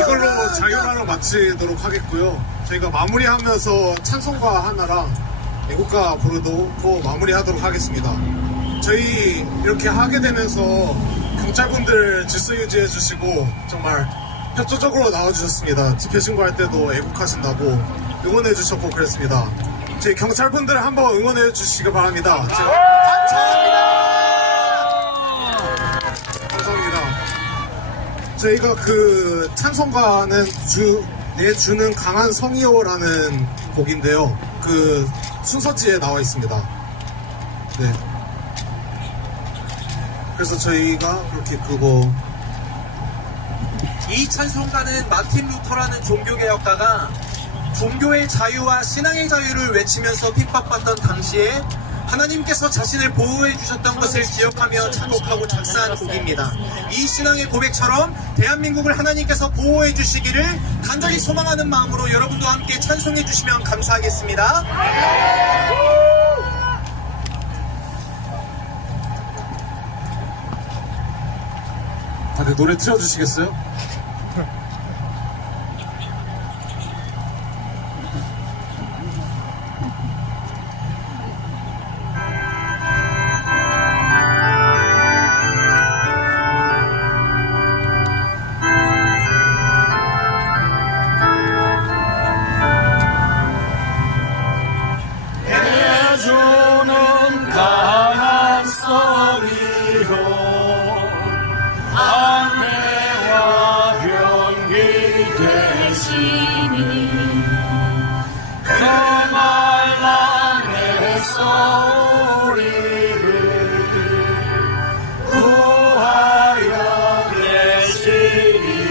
이걸로 자유나라 마치도록 하겠고요. 저희가 마무리하면서 찬송가 하나랑 애국가 부르고 마무리하도록 하겠습니다. 저희 이렇게 하게 되면서 경찰분들 질서 유지해 주시고 정말 협조적으로 나와주셨습니다. 집회 신고할 때도 애국하신다고 응원해 주셨고 그랬습니다. 제 경찰분들 한번 응원해 주시기 바랍니다. 감사합니다. 저희가 그 찬송가는 내주는 강한 성이요라는 곡인데요. 그 순서지에 나와 있습니다. 네. 그래서 저희가 그렇게 그거 이 찬송가는 마틴 루터라는 종교개혁가가 종교의 자유와 신앙의 자유를 외치면서 핍박받던 당시에 하나님께서 자신을 보호해 주셨던 것을 기억하며 작곡하고 작사한 곡입니다. 이 신앙의 고백처럼 대한민국을 하나님께서 보호해 주시기를 간절히 소망하는 마음으로 여러분도 함께 찬송해 주시면 감사하겠습니다. 다들 노래 틀어주시겠어요? 주는 강한 성이요 안내와 병기 되시니 그 말랑에서 우리를 구하여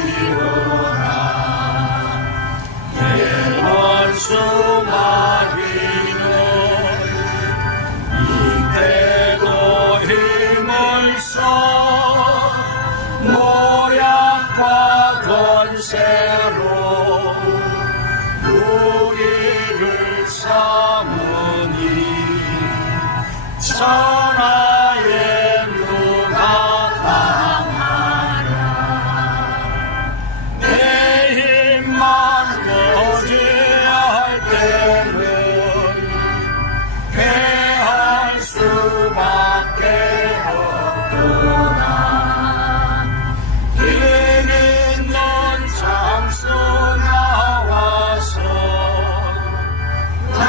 계시리로라 예원수 마귀는 이때도 힘을 써 모략과 권세로 우리를 삼으니 천하의 누가 당하랴 내 힘만 거지할 때는 패할 수밖에 없구나 힘 있는 장수 나와서 날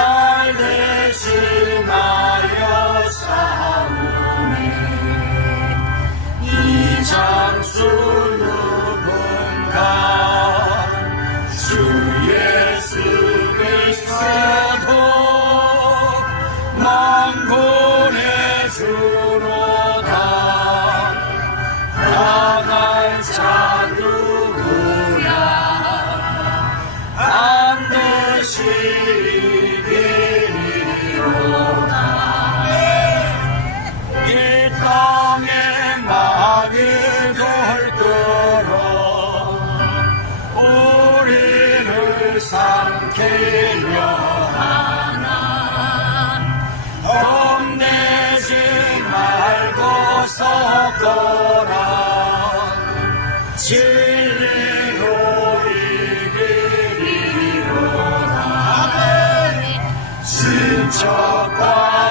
대신하여 싸우네 이 장수 누군가 주 예수 그리스도 만군의 주로다 나갈 자 누구야 반드시 이기리로다 이 땅에 마귀들 들어 우리를 삼키려 하나 겁내지 말고 섞어라 진리로 이기리로다 신척과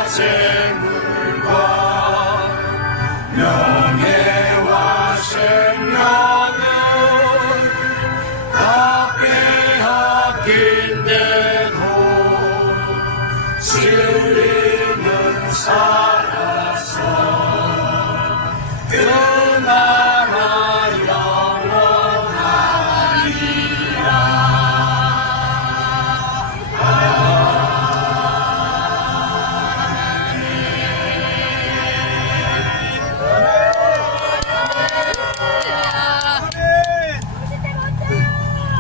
재물과 명예와 생명은 다 빼앗긴데도 진리는 살아서 그 나라 영원하리라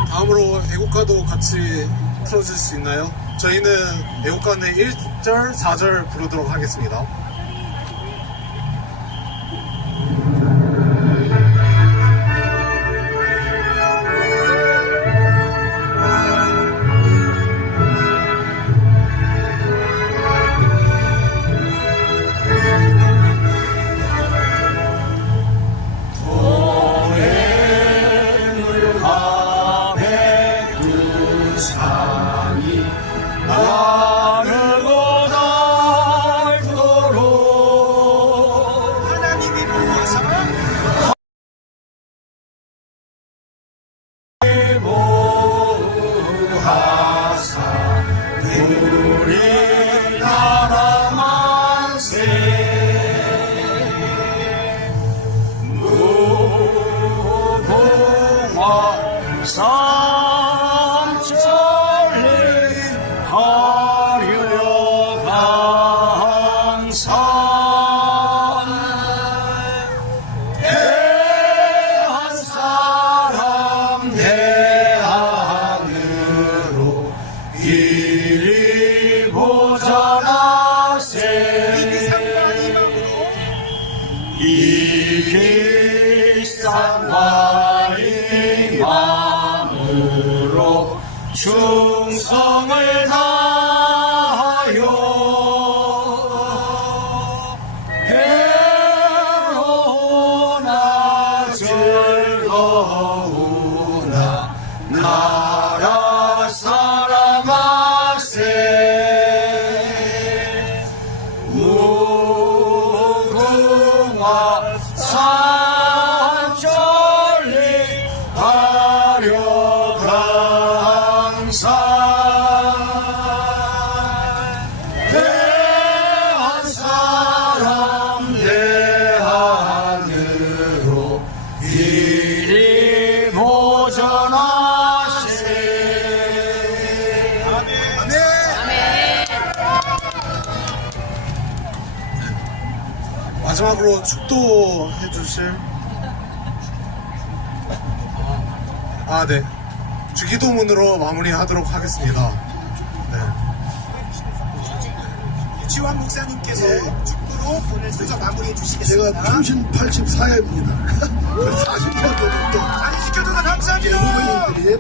다음으로 애국가도 같이 틀어줄 수 있나요? 저희는 애국가는 1절, 4절 부르도록 하겠습니다. 나르고 날도록 충성을 다하여 괴로우나 즐거우나 나라 사랑하세 무궁화 산천리 화려강산 대한 사람 대한으로 이리 보전하세. 아멘. 마지막으로 축도해 주실 네. 주기도문으로 마무리하도록 하겠습니다. 지환 목사님께서 축구로 오늘 순서 마무리해 주시겠습니다. 제가 평신 84회입니다. 40년 됐는데 많이 지켜줘서 감사합니다. 후배님들이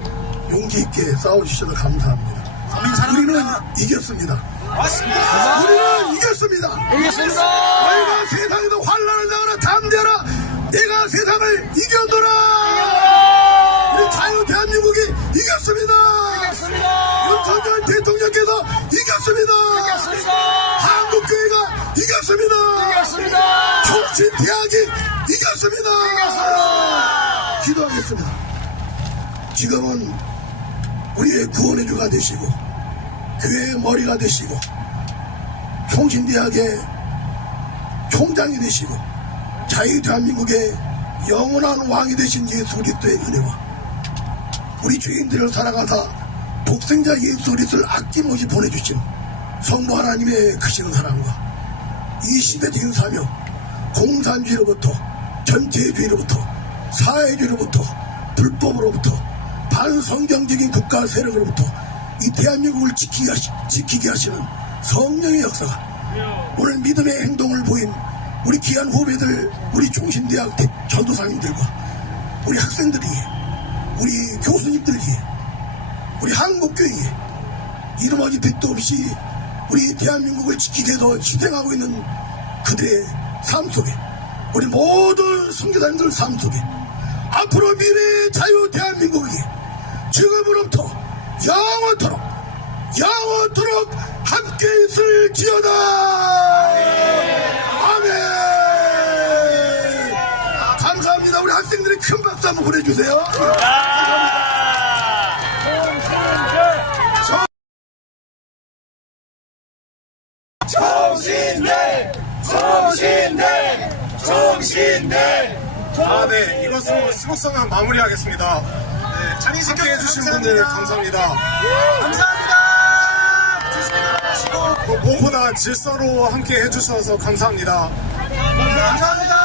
용기 있게 싸워주셔서 감사합니다. 우리는 이겼습니다. 맞습니다. 우리는 이겼습니다. 너희가 세상에서 환란을 당하라 담대하라. 내가 세상을 이겨노라. 우리 자유 대한민국이 이겼습니다. 윤석열 대통령께서 이겼습니다. 한국교회가 이겼습니다. 총신대학이 이겼습니다. 기도하겠습니다. 지금은 우리의 구원의 주가 되시고 교회의 머리가 되시고 총신대학의 총장이 되시고 자유 대한민국의 영원한 왕이 되신 예수 그리스도의 은혜와 우리 죄인들을 사랑하사 독생자 예수 그리스도를 아낌없이 보내주신 성부 하나님의 크신 사랑과 이 시대적인 사명 공산주의로부터 전체주의로부터 사회주의로부터 불법으로부터 반성경적인 국가 세력으로부터 이 대한민국을 지키게 하시는 성령의 역사가 오늘 믿음의 행동을 보인 우리 귀한 후배들, 우리 총신대학 전도사님들과 우리 학생들이 우리 교수님들이 우리 한국교회에 이름 어디 빛도 없이 우리 대한민국을 지키기 위해서 희생하고 있는 그들의 삶 속에 우리 모든 선교사님들 삶 속에 앞으로 미래의 자유 대한민국이 지금으로부터 영원토록 함께 있을지어다. 아멘. 감사합니다. 우리 학생들이 큰 박수 한번 보내주세요. 총신대. 네, 이것으로 시국선언 마무리하겠습니다. 네, 함께 해주신 분들 감사합니다. 무엇보다 질서로 함께 해주셔서 감사합니다. 감사합니다.